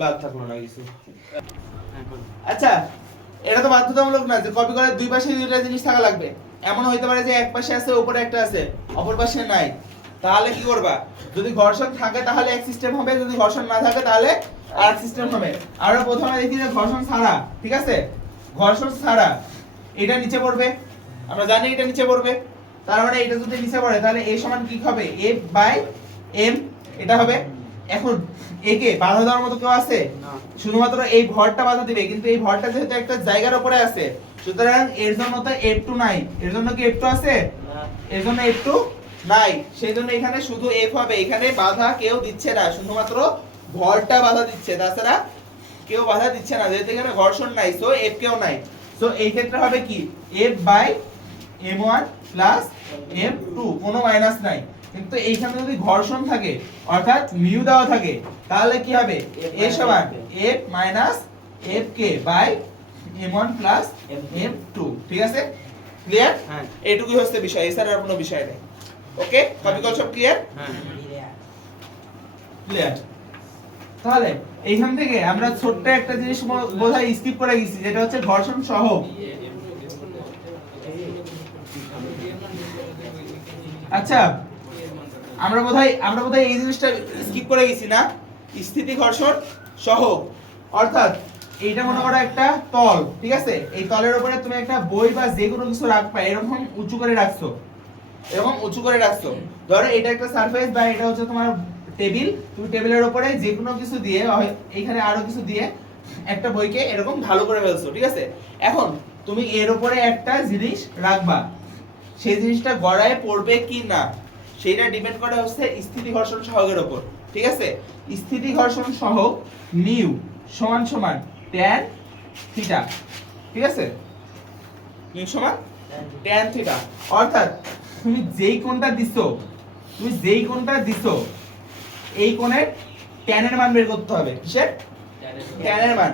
বাদ থাকলো না কিছু। আচ্ছা, এটা তো বাধ্যতামূলক না যে কপিকলের দুই পাশে দুইটা জিনিস থাকা লাগবে। এমন হইতে পারে যে এক পাশে আছে উপরে একটা আছে অপর পাশে নাই, তাহলে কি করবা? যদি ঘর্ষণ থাকে তাহলে এক সিস্টেম হবে, যদি ঘর্ষণ না থাকে তাহলে আর সিস্টেম হবে। আমরা প্রথমে দেখি যে ঘর্ষণ ছাড়া, ঠিক আছে, ঘর্ষণ ছাড়া এটা নিচে পড়বে, আমরা জানি এটা নিচে পড়বে, তার মানে এটা যদি নিচে পড়ে তাহলে a সমান কি হবে, F/m এটা হবে। এখন একে বাধা দেওয়ার মতো কেউ আছে? না। শুধুমাত্র এই ভরটা বাধা দিবে, কিন্তু এই ভরটা যেহেতু একটা জায়গার উপরে আছে, সুতরাং এর জন্য তো F2 নাই। এর জন্য কি F2 আছে? এর জন্য F2 নাই, সেই জন্য এখানে শুধু F হবে। এখানে বাধা কেউ দিচ্ছে না, শুধুমাত্র ভরটা বাধা দিচ্ছে, তাছাড়া কেউ বাধা দিচ্ছে না, যেহেতু এখানে ঘর্ষণ নাই, সো F কেও নাই। সো এই ক্ষেত্রে হবে কি, F/m1 প্লাস m2, কোনো মাইনাস নাই। কিন্তু এইখানে যদি ঘর্ষণ থাকে অর্থাৎ মিউ দেওয়া থাকে, তাহলে কি হবে, a সমান f minus fk by m1 plus m2। ঠিক আছে, ক্লিয়ার? হ্যাঁ। এইটুকুই হচ্ছে বিষয়, এছাড়া আর কোনো বিষয় নেই। ওকে, কপিকল সব ক্লিয়ার? হ্যাঁ। ক্লিয়ার। তাহলে এইখান থেকে আমরা ছোট্ট একটা জিনিস বোধহয় স্কিপ করে গেছি, যেটা হচ্ছে ঘর্ষণ সহগ। আচ্ছা, আমরা বোধহয় এই জিনিসটা স্কিপ করে গেছি না, স্থিতি ঘর্ষণ সহগ। অর্থাৎ এইটা মনে করো একটা তল, ঠিক আছে, এই তলের উপরে তুমি একটা বই বা যে কোনো কিছু রাখবা, এরকম উঁচু করে রাখছো, এরকম উঁচু করে রাখছো। ধরো এটা একটা সারফেস বা এটা হচ্ছে তোমার টেবিল, তুমি টেবিলের উপরে যে কোনো কিছু দিয়ে, এখানে আরো কিছু দিয়ে একটা বইকে এরকম ভালো করে ফেলছো, ঠিক আছে। এখন তুমি এর উপরে একটা জিনিস রাখবা, সেই জিনিসটা গড়ায় পড়বে কি না সেটা ডিপেন্ড করে হচ্ছে স্থিতি ঘর্ষণ সহগের উপর, ঠিক আছে। স্থিতি ঘর্ষণ সহগ নিউ সমান সমান tan থিটা, ঠিক আছে, নিউ সমান tan থিটা। অর্থাৎ তুমি যেই কোণটা দিছো, এই কোণের tan এর মান বের করতে হবে। কিসের? tan এর মান।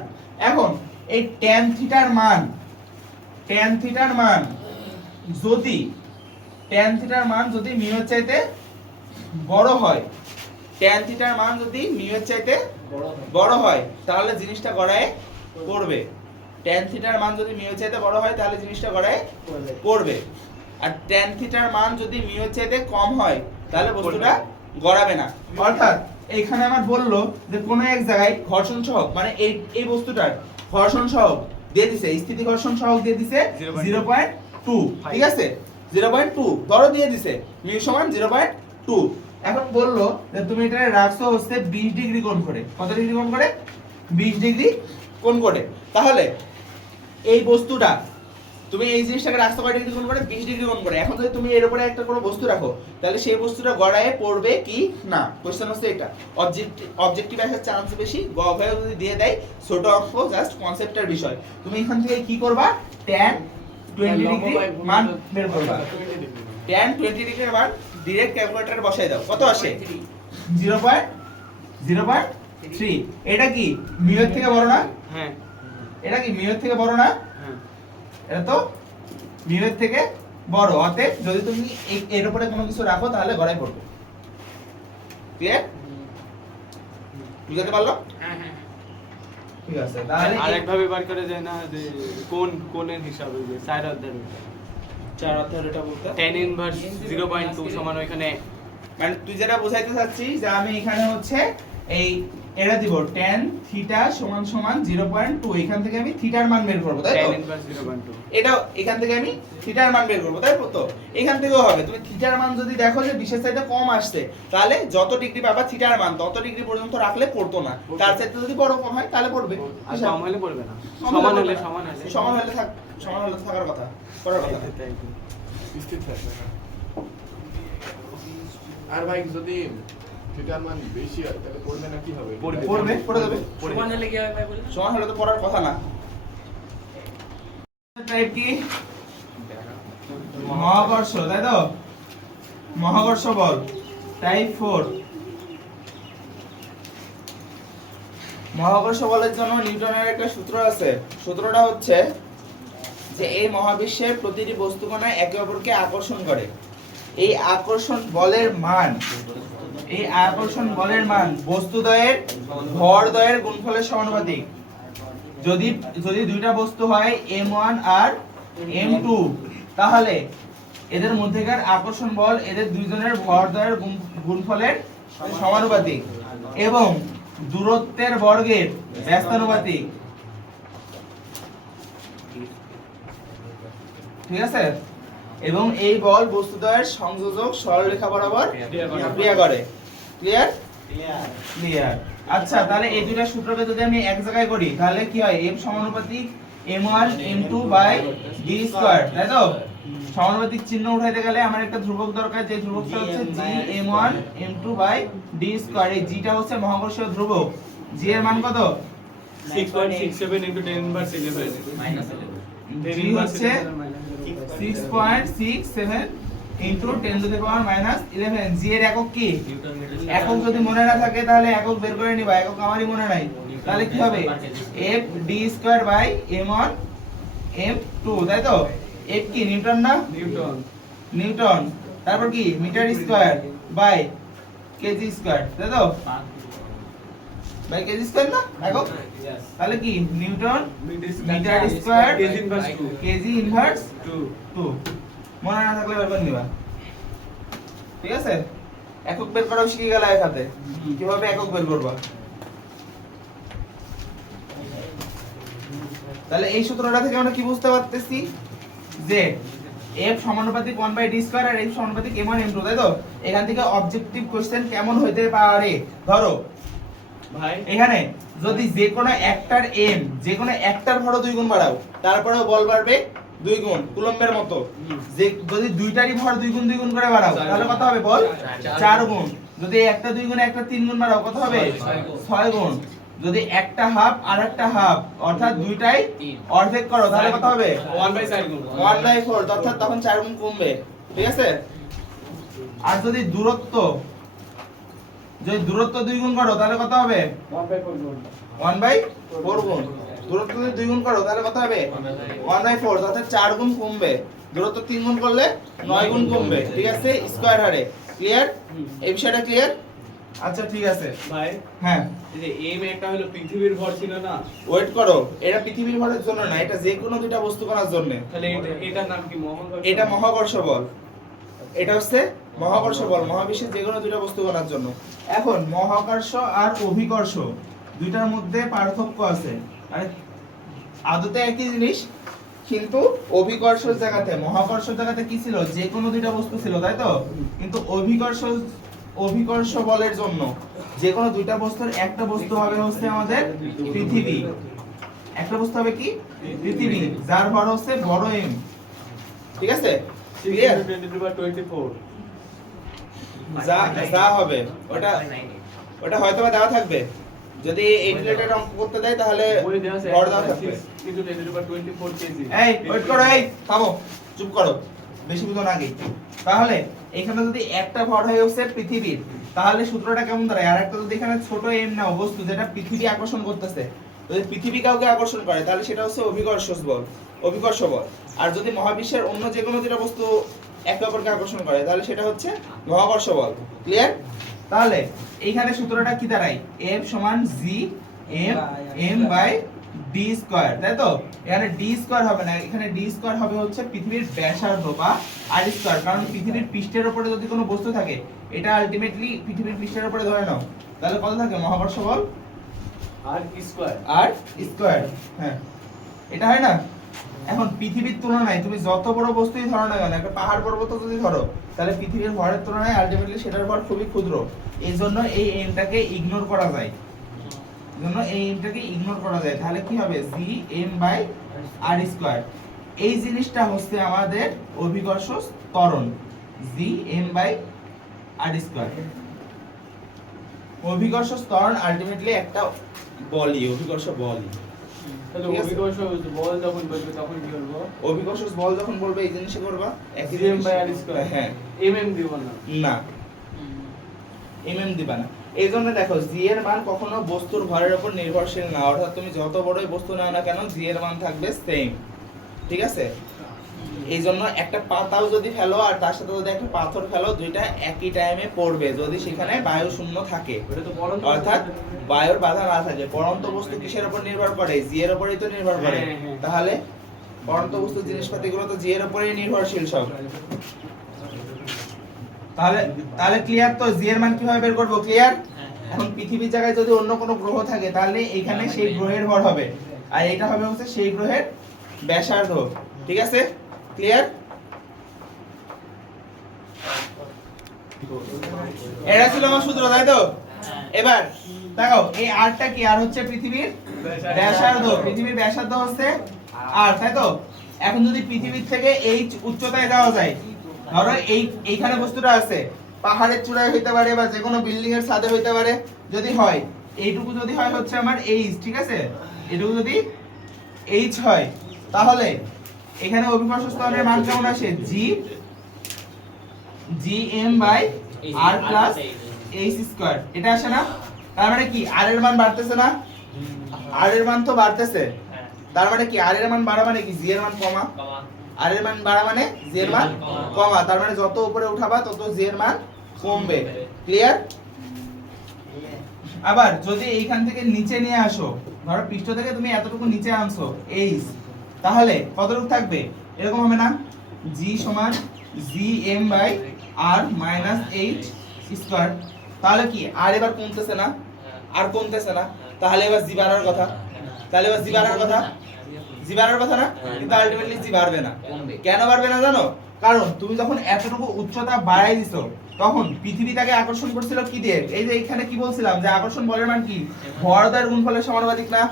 এখন এই tan থিটার মান যদি মিউ এর চাইতে বড় হয়, tan থিটার মান যদি মিউ এর চাইতে বড় হয়, তাহলে জিনিসটা গড়ায় পড়বে। tan থিটার মান যদি মিউ এর চাইতে বড় হয়, তাহলে জিনিসটা গড়ায় পড়বে। আর tan থিটার মান যদি মিউ এর চাইতে কম হয়, তাহলে বস্তুটা গড়াবে না। অর্থাৎ এইখানে আমার বললো যে কোনো এক জায়গায় ঘর্ষণ সহগ, মানে এই বস্তুটার ঘর্ষণ সহগ দিয়ে দিছে, স্থিতি ঘর্ষণ সহগ দিয়ে দিছে 0.2, ঠিক আছে, 0.2 ধরো দিয়ে দিছে, মিউ সমান 0.2। এখন বললো যে তুমি এটা রাখছো হচ্ছে 20 ডিগ্রি কোণ করে। কত ডিগ্রি কোণ করে? 20 ডিগ্রি কোণ করে। তাহলে এই বস্তুটা তুমি এই জিনিসটাকে রাখছো কয় ডিগ্রি কোণ করে? 20 ডিগ্রি কোণ করে। এখন যদি তুমি এর উপরে একটা কোনো বস্তু রাখো, তাহলে সেই বস্তুটা গড়ায় পড়বে কি না, কোশ্চেন হচ্ছে এটা। অবজেক্টিভ আসার চান্স বেশি, গভর্নমেন্ট যদি দিয়ে দেয় ছোট অঙ্ক, জাস্ট কনসেপ্টের বিষয়। তুমি এখান থেকে কি করবা, tan 20 ডিগ্রি মান বের করবা। tan 20 ডিগ্রির মান ডাইরেক্ট ক্যালকুলেটরে বসাই দাও, কত আসে? 0.03। এটা কি মিউ এর থেকে বড় না? হ্যাঁ। এটা কি মিউ এর থেকে বড় না? হ্যাঁ। এটা তো মিউ এর থেকে বড়। অতএব যদি তুমি এর উপরে কোনো কিছু রাখো, তাহলে গড়ায় পড়বে। ক্লিয়ার? বুঝতে পারলো? হ্যাঁ হ্যাঁ ঠিক আছে, তাহলে আরেকভাবে বার করা যায় না যে কোণের হিসাবে যে 4 অধ্যায়ের চার অর্থের এটা বলতে tan ইনভার্স 0.2 সমান ওইখানে, মানে তুই যেটা বোঝাইতে চাচ্ছিস যে আমি এখানে হচ্ছে এই এটা দিব tan থিটা সমান সমান 0.2, এখান থেকে আমি থিটার মান বের করব, তাই তো? tan ইনভার্স 0.2 এটা এখান থেকে আমি থিটার মান বের করব, তাই তো? এখান থেকেও হবে। তুমি থিটার মান যদি দেখো যে বিশেষ চাইতে কম আসছে, তাহলে যত ডিগ্রি পাবা থিটার মান তত ডিগ্রি পর্যন্ত রাখলে পড়তো না। তার চাইতে যদি বড় কম হয় তাহলে পড়বে। আর কম হলে পড়বে না, সমান হলে থাকার কথা, পড়ার কথা। স্থির থাকবে না। আর ভাই যদি থিটার মান বেশি হয় তাহলে পড়বে না, কি হবে? পড়ে যাবে। সমান হলে কি হবে ভাই বলেন? সমান হলে তো পড়ার কথা না। টাইপ কি? মহাকর্ষ, তাই তো? মহাকর্ষ বল টাইপ 4। মহাকর্ষ বলের জন্য নিউটনের একটা সূত্র আছে। সূত্রটা হচ্ছে যে এই মহাবিশ্বের প্রতিটি বস্তুকণা একে অপরকে আকর্ষণ করে। এই আকর্ষণ বলের মান বস্তুদ্বয়ের ভরদ্বয়ের গুণফলের সমানুপাতিক। যদি দুইটা বস্তু হয় m1 আর m2, তাহলে এদের মধ্যেকার আকর্ষণ বল এদের দুইজনের ভরদ্বয়ের গুণফলের সমানুপাতিক। এবং দূরত্বের বর্গের ব্যস্তানুপাতিক, ঠিক আছে, এবং এই বল বস্তুদ্বয়ের সংযোজক সরলরেখা বরাবর ক্রিয়া করে। ক্লিয়ার? ক্লিয়ার। আচ্ছা, তাহলে এই দুইটা সূত্রকে যদি আমি এক জায়গায় করি তাহলে কি হয়? F সমানুপাতিক m1 m2 by d square, তাই তো? সমানুপাতিক চিহ্ন উঠাইতে গেলে আমার একটা ধ্রুবক দরকার, যে ধ্রুবকটা হচ্ছে g m1 m2 by d square. এই g টা হচ্ছে মহাকর্ষীয় ধ্রুবক। g এর মান কত? 6.67 into 10 inverse 11 g হচ্ছে 6.67 into 10 to the power minus 11। g এর একক কি? একক যদি মনে না থাকে তাহলে একক বের করে নিবা, একক আমারই মনে নাই। তাহলে কি হবে? f d square by m1 m2, তাই তো? f কি নিউটন না? নিউটন। নিউটন। তারপর কি? Metre square by KG square, তাই তো? বাই কেজি স্কয়ার না একক? তাহলে কি? Newton metre square KG inverse 2 KG inverse 2 2। মনে না থাকলে বের করে নিবা, ঠিক আছে? একক বের করাও শিখে গেল এক হাতে। কিভাবে একক বের করবা? তাহলে এই সূত্রটা থেকে আমরা কি বুঝতে পারতেছি? যে f সমানুপাতিক 1/d স্কয়ার আর f সমানুপাতিক m1 m2, তাই তো? এখান থেকে অবজেক্টিভ কোশ্চেন কেমন হইতে পারে? ধরো ভাই এখানে যদি যে কোনো একটার m, যে কোনো একটার ভরও 2 গুণ বাড়াও, তারপরেও বল বাড়বে 2 গুণ, কুলম্বের মতো। যে যদি দুইটারই ভর 2 গুণ করে বাড়াও তাহলে কত হবে বল? 4 গুণ। যদি একটা 2 গুণ একটা 3 গুণ বাড়াও কত হবে? 6 গুণ। যদি একটা হাফ আর একটা হাফ অর্থাৎ দুইটাই অর্ধেক করো তাহলে কত হবে? 1/4 গুণ 1/4, অর্থাৎ তখন 4 গুণ কমবে, ঠিক আছে? আর যদি দূরত্ব 2 গুণ করো তাহলে কত হবে? 1/4 গুণ 1/4 গুণ। দূরত্ব যদি 2 গুণ করো তাহলে কত হবে? 1/4, অর্থাৎ 4 গুণ কমবে। দূরত্ব 3 গুণ করলে 9 গুণ কমবে, ঠিক আছে? স্কয়ার হারে। ক্লিয়ার? এই বিষয়টা ক্লিয়ার? আচ্ছা ঠিক আছে। ভাই হ্যাঁ, এই যে m একটা হলো পৃথিবীর ভর ছিল না, ওয়েট করো। এটা পৃথিবীর ভরের জন্য না, এটা যে কোনো দুইটা বস্তু করার জন্য। তাহলে এটার নাম কি? মহাকর্ষ। এটা মহাকর্ষ বল। এটা হচ্ছে মহাকর্ষ বল, মহাবিশ্বের যে কোনো দুইটা বস্তু করার জন্য। এখন মহাকর্ষ আর অভিকর্ষ দুইটার মধ্যে পার্থক্য আছে। আরে আদতে একই জিনিস, কিন্তু অভিকর্ষের জায়গাতে মহাকর্ষের জায়গাতে কি ছিল? যে কোনো দুইটা বস্তু ছিল, তাই তো? কিন্তু অভিকর্ষ বলের জন্য যে কোনো দুইটা বস্তুর একটা বস্তু হবে হচ্ছে আমাদের পৃথিবী। একটা বস্তু হবে কি? পৃথিবী, যার ভর হচ্ছে বড় m, ঠিক আছে? ক্লিয়ার? 10^24 যা হবে ওটা হয়তো বা দেওয়া থাকবে। যদি এই রিলেটেড অঙ্ক করতে দেয় তাহলে বই দেওয়া আছে ভর দেওয়া থাকবে। 10^24 কেজি। এই ওয়েট করো, এই থামো, চুপ করো, বেশি বুঝো না আগে। তাহলে এখানে যদি একটা ভর হয়ে হচ্ছে পৃথিবীর, তাহলে সূত্রটা কেমন দাঁড়ায়? আর একটা যদি এখানে ছোট m নাও, বস্তু যেটা পৃথিবী আকর্ষণ করতেছে, যদি পৃথিবী কাউকে আকর্ষণ করে তাহলে সেটা হচ্ছে অভিকর্ষ বল। আর যদি মহাবিশ্বের অন্য যে কোনো দুটো বস্তু একে অপরকে আকর্ষণ করে তাহলে সেটা হচ্ছে মহাকর্ষ বল। ক্লিয়ার? তাহলে এইখানে সূত্রটা কি দাঁড়ায়? F সমান g m by d square, তাই তো? এখানে d স্কয়ার হবে না, এখানে d স্কয়ার হবে হচ্ছে পৃথিবীর ব্যাসার্ধ বা r স্কয়ার। কারণ পৃথিবীর পৃষ্ঠের উপরে যদি কোনো বস্তু থাকে, এটা আলটিমেটলি পৃথিবীর পৃষ্ঠের উপরে ধরে নাও, তাহলে কত থাকে? মহাকর্ষ বল আর স্কয়ার। আর স্কয়ার। হ্যাঁ, এটা হয় না? এখন পৃথিবীর তুলনায় তুমি যত বড় বস্তুই ধরো না কেন, একটা পাহাড় পর্বত যদি ধরো, তাহলে পৃথিবীর ভরের তুলনায় আলটিমেটলি সেটার ভর খুবই ক্ষুদ্র। এই জন্য এই এমটাকে ইগনোর করা যায়। তাহলে কি হবে? g m by r square. এই জিনিসটা হচ্ছে আমাদের অভিকর্ষ ত্বরণ, g m by r square. অভিকর্ষ ত্বরণ আলটিমেটলি একটা বলই, অভিকর্ষ বলই। তাহলে ঠিক আছে? অভিকর্ষ বল যখন বলবে তখন কি করব? অভিকর্ষ বল যখন বলবে এই জিনিসই করবা, একই m বাই r স্কয়ার। হ্যাঁ, mm দিব না। না mm দিবা না। এই জন্য দেখো g এর মান কখনো বস্তুর ভরের উপর নির্ভরশীল না, অর্থাৎ তুমি যত বড়ই বস্তু নাও না কেন g এর মান থাকবে সেম, ঠিক আছে? এই জন্য একটা পাতাও যদি ফেলো আর তার সাথে যদি একটা পাথর ফেলো, দুইটা একই টাইমে পড়বে যদি সেখানে বায়ু শূন্য থাকে, ওটা তো পরন্ত অর্থাৎ বায়ুর বাধা না থাকে। পড়ন্ত বস্তু কিসের উপর নির্ভর করে? জি এর উপরেই তো নির্ভর করে। হ্যাঁ, হ্যাঁ। তাহলে পড়ন্ত বস্তু জিনিসপাতিগুলো তো জি এর উপরেই নির্ভরশীল সব। তাহলে ক্লিয়ার তো? জি এর মান কিভাবে বের করব? ক্লিয়ার? এখন পৃথিবীর জায়গায় যদি অন্য কোনো গ্রহ থাকে তাহলে এখানে সেই গ্রহের ভর হবে, আর এটা হবে হচ্ছে সেই গ্রহের ব্যাসার্ধ। ঠিক আছে, ক্লিয়ার? এটা ছিল আমার সূত্র, তাই তো? এবার দেখো এই আরটা কি? আর হচ্ছে পৃথিবীর ব্যাসার্ধ। পৃথিবীর ব্যাসার্ধ হচ্ছে আর, তাই তো? এখন যদি পৃথিবীর থেকে এই উচ্চতায় যাওয়া যায়, ধরো এইখানে বস্তুটা আছে, পাহাড়ের চূড়ায় হইতে পারে বা যে কোনো বিল্ডিং এর ছাদে হইতে পারে, যদি হয় এইটুকু যদি হয় হচ্ছে আমার এইচ, ঠিক আছে? এটুকু যদি এইচ হয় তাহলে এখানে অভিকর্ষ স্তরের মান কেমন আসে? G M by R plus H square, এটা আসে না? তার মানে কি আর এর মান বাড়তেছে না? আর এর মান তো বাড়তেছে, তার মানে কি আর এর মান বাড়া মানে কি জি এর মান কমা, আর এর মান বাড়া মানে জি এর মান কমা, তার মানে যত উপরে উঠাবা তত জি এর মান কমবে। ক্লিয়ার? আবার যদি এইখান থেকে নিচে নিয়ে আসো, ধরো পৃষ্ঠ থেকে তুমি এতটুকু নিচে আনছো এইচ, তাহলে কতটুকু থাকবে? এরকম হবে না? জি সমান G M by R minus H square. তাহলে কি আর এবার কমতেছে না? আর কমতেছে না, তাহলে এবার জি বাড়ার কথা। তাহলে এবার জি বাড়ার কথা, জি বাড়ার কথা না? কিন্তু আলটিমেটলি জি বাড়বে না। কেন বাড়বে না জানো? কারণ তুমি যখন এতটুকু উচ্চতা বাড়াই দিছো তখন পৃথিবী তাকে আকর্ষণ করছিল কি দিয়ে? এই যে এখানে কি বলছিলাম যে আকর্ষণ বলের মান কি? ভর দ্বয়ের গুণফলের সমানুপাতিক না?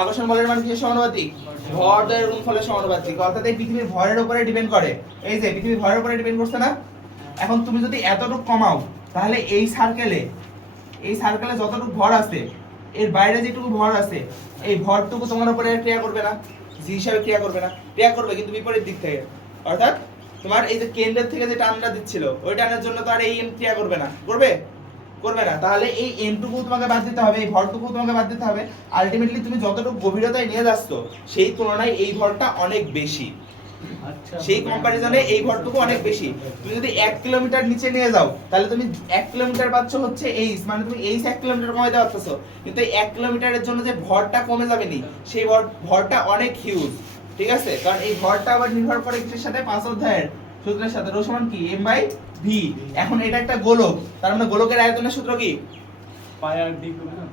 আকর্ষণ বলের মান কি সমানুপাতিক? ভর দ্বয়ের গুণফলের সমানুপাতিক। অর্থাৎ এই পৃথিবীর ভরের উপরে ডিপেন্ড করে। এই যে পৃথিবীর ভরের উপরে ডিপেন্ড করছে না? এখন তুমি যদি এতটুকু কমাও তাহলে এই সার্কেলে যতটুকু ভর আছে এর বাইরে যেটুকু ভর আছে এই ভরটুকু তোমার উপরে ক্রিয়া করবে না? জি হিসাবে ক্রিয়া করবে না? ক্রিয়া করবে কিন্তু বিপরীত দিক থেকে। অর্থাৎ তোমার এই যে কেন্দ্রের থেকে যে টানটা দিচ্ছিল ওই টানের জন্য তো আর এই এম ক্রিয়া করবে না, করবে? করবে না। তাহলে এই এমটুকু তোমাকে বাদ দিতে হবে, এই ভরটুকু তোমাকে বাদ দিতে হবে। আলটিমেটলি তুমি যতটুকু গভীরতায় নিয়ে যাচ্ছ সেই তুলনায় এই ভরটা অনেক বেশি, সেই কম্পারিজনে এই ভরটুকু অনেক বেশি। তুমি যদি 1 কিলোমিটার নিচে নিয়ে যাও তাহলে তুমি 1 কিলোমিটার পাচ্ছ হচ্ছে এইচ, মানে তুমি এইচ 1 কিলোমিটার কমাইতে পারতেছো, কিন্তু এই 1 কিলোমিটারের জন্য যে ভরটা কমে যাবে নি সেই ভরটা অনেক হিউজ। ঠিক আছে, কারণ এই ভরটা আবার নির্ভর করে কিসের সাথে? 5 অধ্যায়ের সূত্রের সাথে, রো সমান কি m বাই ভি। এখন এটা একটা গোলক, তার মানে গোলকের আয়তনের সূত্র কি? পাই আর ডি করবে না?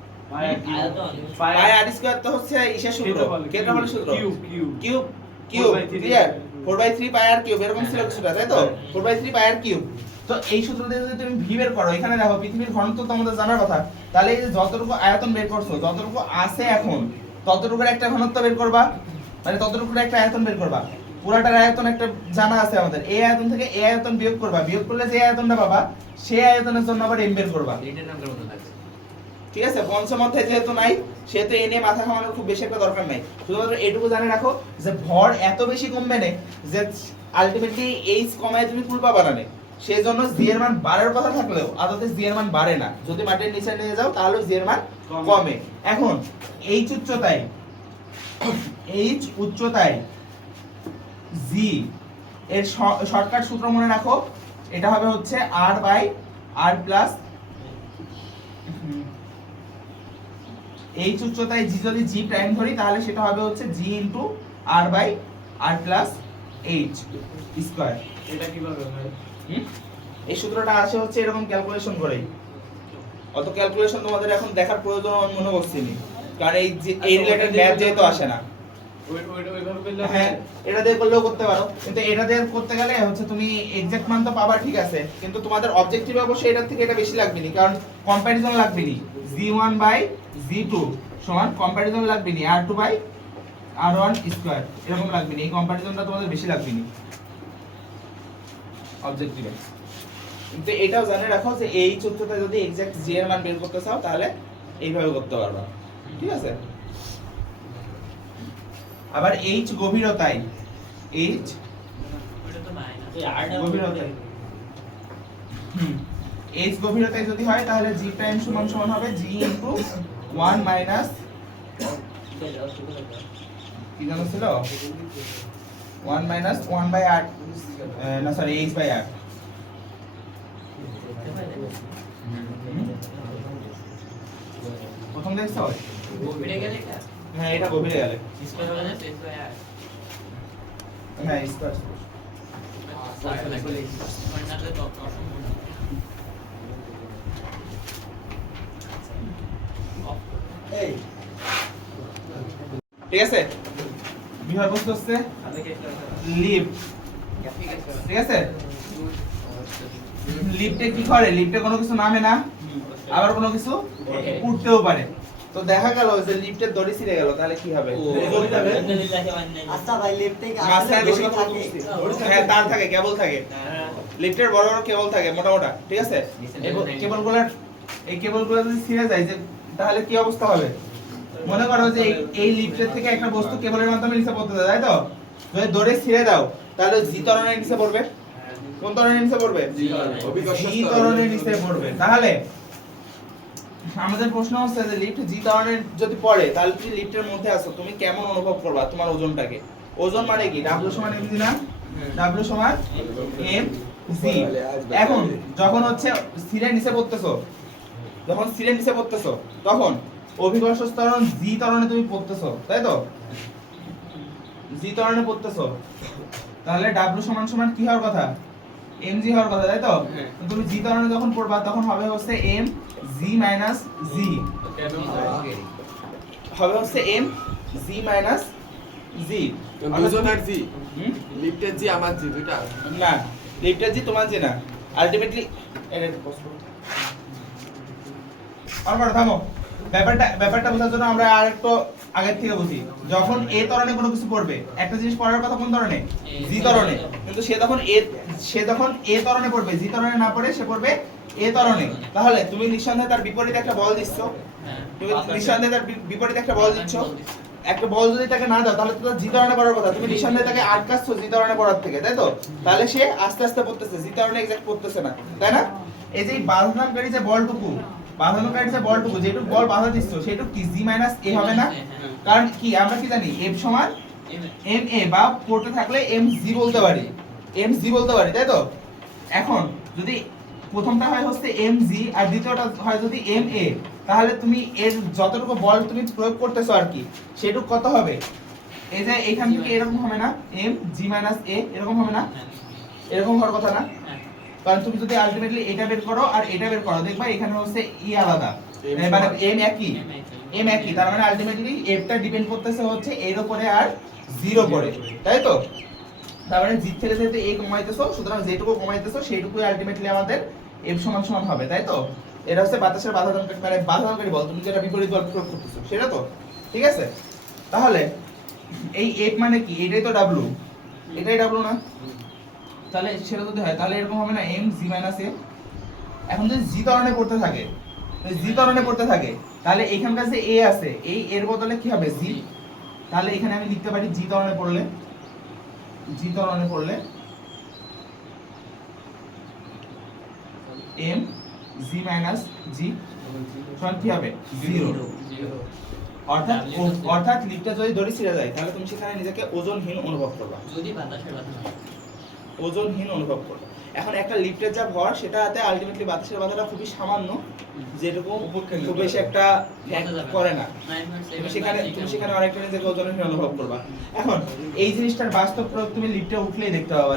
পাই আর স্কয়ার তো হচ্ছে ইসের সূত্র, ক্ষেত্রফলের সূত্র, কিউব ক্লিয়ার, 4/3 পাই আর কিউব, এরকম ছিল কিছুটা, তাই তো? 4/3 পাই আর কিউব। তো এই সূত্র দিয়ে যদি তুমি ভি বের করো, এখানে দেখো পৃথিবীর ঘনত্ব তো আমাদের জানার কথা, তাহলে এই যে যতটুকু আয়তন বের করছো, যতটুকু আছে এখন ততটুকুর একটা ঘনত্ব বের করবা, মানে ততটুকুর একটা আয়তন বের করবা। পুরাটার আয়তন একটা জানা আছে আমাদের, এই আয়তন থেকে এই আয়তন বিয়োগ করবা, বিয়োগ করলে যে আয়তনটা পাবা সেই আয়তনের জন্য আবার এম বের করবা। ঠিক আছে, পঞ্চম অধ্যায় যেহেতু নাই সেহেতু এ নিয়ে মাথা ঘামানোর খুব বেশি একটা দরকার নাই। শুধুমাত্র এটুকু জানে রাখো যে ভর এত বেশি কমবে না যে আলটিমেটলি এইচ কমায় তুমি কুল পাবা না, সেই জন্য জি এর মান বাড়ার কথা থাকলেও আদতে জি এর মান বাড়ে না। যদি মাটির নিচে নিয়ে যাও তাহলে জি এর মান কমে। এখন এইচ উচ্চতায় জি এর শর্টকাট সূত্র মনে রাখো, এটা হবে হচ্ছে আর বাই আর প্লাস এইচ উচ্চতায় জি, যদি জি প্রাইম ধরি তাহলে সেটা হবে হচ্ছে G into R by R plus H square. এটা কিভাবে হয়? এই সূত্রটা আসে হচ্ছে এরকম ক্যালকুলেশন করেই। অত ক্যালকুলেশন তোমাদের এখন দেখার প্রয়োজন আমি মনে করছি না, কারণ এই রিলেটেড ম্যাথ যেহেতু আসে না। ওইভাবে করলে হ্যাঁ, এটা দিয়ে করলেও করতে পারো, কিন্তু এটা দিয়ে করতে গেলে হচ্ছে তুমি এক্সাক্ট মান তো পাবা, ঠিক আছে, কিন্তু তোমাদের অবজেক্টিভে অবশ্যই এটার থেকে এটা বেশি লাগবে না, কারণ কম্পারিজন লাগবে না। g1 বাই g2 সমান কম্পারিজন লাগবে না r2 বাই r1 স্কয়ার, এরকম লাগবে না। এই কম্পারিজনটা তোমাদের বেশি লাগবে না অবজেক্টিভে। কিন্তু এটাও জানে রাখো যে এই সূত্রটা যদি এক্সাক্ট জি এর মান বের করতে চাও তাহলে এইভাবে করতে পারবা, ঠিক আছে? আবার এইচ গভীরতায়, এইচ গভীরতায়, এইচ গভীরতায় যদি হয় তাহলে জি প্রাইম সমান সমান হবে জি ইনটু 1 মাইনাস কি জানো ছিল 1 মাইনাস 1 বাই r, না সরি এইচ বাই r। প্রথম দেখছো? হ্যাঁ, এটা গভীরে গেলে হ্যাঁ স্কয়ার। ঠিক আছে, বিষয়বস্তু হচ্ছে লিফট। ঠিক আছে, লিফটে কি করে, লিফটে কোনো কিছু নামে না, আবার কোনো কিছু উঠতেও পারে। তো দেখা গেল যে লিফটের দড়ি ছিঁড়ে গেল, তাহলে কি হবে? আচ্ছা ভাই লিফটে কি মাঝখানে বেশি কথা থাকে? বলছি। হ্যাঁ, তার থাকে, কেবল থাকে, লিফটের বড় বড় কেবল থাকে মোটা মোটা। ঠিক আছে, কেবলগুলোর এই কেবলগুলো যদি ছিঁড়ে যায় যে তাহলে কি অবস্থা হবে? মনে করো যে এই লিফটের থেকে একটা বস্তু কেবলের মাধ্যমে নিচে পড়তে যায়, তাই তো? যদি দড়ি ছিঁড়ে দাও তাহলে জি ত্বরণের নিচে পড়বে। কোন ত্বরণের নিচে পড়বে? জি ত্বরণের নিচে পড়বে। তাহলে আমাদের প্রশ্ন হচ্ছে যে লিফট জি ত্বরণের যদি পড়ে তাহলে তুমি লিফটের মধ্যে আছো, তুমি কেমন অনুভব করবা তোমার ওজনটাকে? ওজন মানে কি? W সমান mg না? W সমান mg। এখন যখন হচ্ছে স্থিরে নিচে পড়তেছো, যখন স্থিরে নিচে পড়তেছো তখন অভিকর্ষ ত্বরণ জি ত্বরণে তুমি পড়তেছো, তাই তো? জি ত্বরণে পড়তেছো, তাহলে W সমান সমান কি হওয়ার কথা? mg হওয়ার কথা, তাই তো? তো তুমি জি ত্বরণে যখন পড়বা তখন হবে হচ্ছে mg মাইনাস g, হবে হচ্ছে mg মাইনাস g। দুজন আর জি, হুম? লিফটের জি আমার জি দুইটা। না, লিফটের জি তোমার জি না, আলটিমেটলি আর থামো। ব্যাপারটা বোঝার জন্য আমরা আরেকটু আগের থেকে বুঝি। যখন এ ত্বরণে কোনো কিছু পড়বে, একটা জিনিস পড়ার কথা কোন ত্বরণে? জি ত্বরণে। কিন্তু সে যখন এ ত্বরণে পড়বে, জি ত্বরণে না পড়ে সে পড়বে এ ত্বরণে। তাহলে তুমি নিঃসন্দেহে তার বিপরীতে একটা বল দিচ্ছ, তুমি নিঃসন্দেহে তার বিপরীতে একটা বল দিচ্ছ। একটা বল যদি তাকে না দাও তাহলে তো তার জি ত্বরণে পড়ার কথা, তুমি নিঃসন্দেহে তাকে আটকাচ্ছ জি ত্বরণে পড়ার থেকে, তাই তো? তাহলে সে আস্তে আস্তে পড়তেছে, জি ত্বরণে এক্সাক্ট পড়তেছে না, তাই না? এই যে বাধাদানকারী যে বলটুকু, যেটুকু বল বাধা দিচ্ছ সেটুকু কি জি মাইনাস এ হবে না? কারণ কি আমরা কি জানি এফ সমান এম এ, বা পড়তে থাকলে এম জি বলতে পারি, তাই তো? এখন যদি প্রথমটা হয় হচ্ছে এম জি আর দ্বিতীয়টা হয় যদি এম এ, তাহলে তুমি এর যতটুকু বল তুমি প্রয়োগ করতেছো আর কি সেটুকু কত হবে? এই যে এখান থেকে এরকম হবে না, এম জি মাইনাস এ এরকম হবে না? এরকম হওয়ার কথা না? কারণ তুমি যদি আলটিমেটলি এটা বের করো আর এটা বের করো, দেখবা এখানে হচ্ছে ই আলাদা, মানে এম একই, তার মানে আলটিমেটলি এফটা ডিপেন্ড করতেছে হচ্ছে এর উপরে আর জিরো করে, তাই তো? তার মানে জি থেকে যেহেতু এ কমাইতেছো, সুতরাং যেটুকু কমাইতেছো সেইটুকুই আলটিমেটলি আমাদের এফ সমান সমান হবে, তাই তো? এটা হচ্ছে বাতাসের বাধাদানকারী, মানে বাধাদানকারী বল, তুমি যেটা বিপরীত বল প্রয়োগ করতেছো সেটা তো, ঠিক আছে? তাহলে এই এফ মানে কি? এটাই তো ডাব্লু, এটাই ডাব্লু না? তাহলে সেটা যদি হয় তাহলে এরকম হবে না, এম জি মাইনাস এ। এখন যদি জি ত্বরণে পড়তে থাকে, তাহলে এখানকার যে এ আছে, এই এর বদলে কি হবে? জি। তাহলে এখানে আমি লিখতে পারি জি ত্বরণে পড়লে এম জি মাইনাস জি সমান কি হবে? 0। অর্থাৎ লিফটে যদি দড়ি ছিঁড়ে যায় তাহলে তুমি সেখানে নিজেকে ওজনহীন অনুভব করবে, যদি বাতাসের বাধা না ওজনহীন অনুভব করবে। এখন একটা লিফটের যা ভর সেটাতে আলটিমেটলি বাতাসের বাধাটা খুবই সামান্য, যেটুকু খুব বেশি একটা করে না, তুমি সেখানে অনেকটা নিজেকে ওজনহীন অনুভব করবা। এখন এই জিনিসটার বাস্তব প্রয়োগ তুমি লিফটে উঠলেই দেখতে পাবা।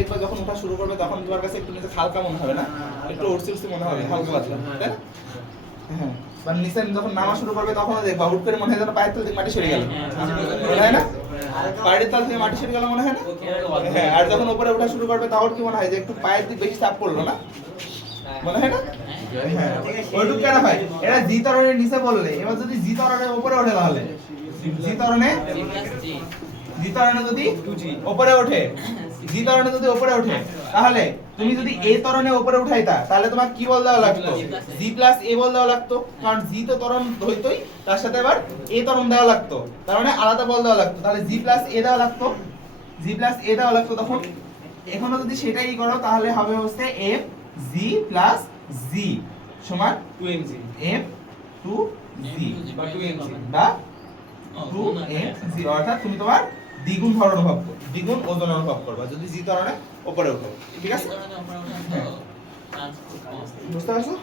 দেখবা যখন ওঠা শুরু করবে তখন তোমার কাছে একটু নিজে হালকা মনে হবে না, একটু উড়ছি মনে হবে, হালকা পাতলা, তাই না? হ্যাঁ, বা নিচে যখন নামা শুরু করবে তখন দেখবা হুট করে মনে হয় যেন পায়ের তল থেকে মাটি সরে গেল, মনে হয় না? পায়ের তল থেকে মাটি সরে গেল মনে হয় না? হ্যাঁ, আর যখন উপরে ওঠা শুরু করবে তখন কি মনে হয় যে একটু পায়ের দিক বেশি চাপ পড়লো না, মনে হয় না? হ্যাঁ, ওইটুকু কেন হয়? এটা জি ত্বরণের নিচে বললে, এবার যদি জি ত্বরণের উপরে ওঠে তাহলে জি ত্বরণে যদি উপরে ওঠে, তাহলে তুমি যদি এ ত্বরণে উপরে উঠাইতা তাহলে তোমার কি বল দেওয়া লাগতো? জি প্লাস এ বল দেওয়া লাগতো, কারণ জি তো ত্বরণ হইতোই, তার সাথে আবার এ ত্বরণ দেওয়া লাগতো, তার মানে আলাদা বল দেওয়া লাগতো, তাহলে জি প্লাস এ দেওয়া লাগতো। তখন এখনো যদি সেটাই করো তাহলে হবে হচ্ছে এফ জি প্লাস জি সমান 2mg এফ 2g বা 2mg বা 2mg, অর্থাৎ তুমি তোমার দ্বিগুণ ভর অনুভব করবে, দ্বিগুণ ওজন অনুভব করবে যদি জি ত্বরণে উপরে ওঠো, ঠিক আছে? বুঝতে পারছো?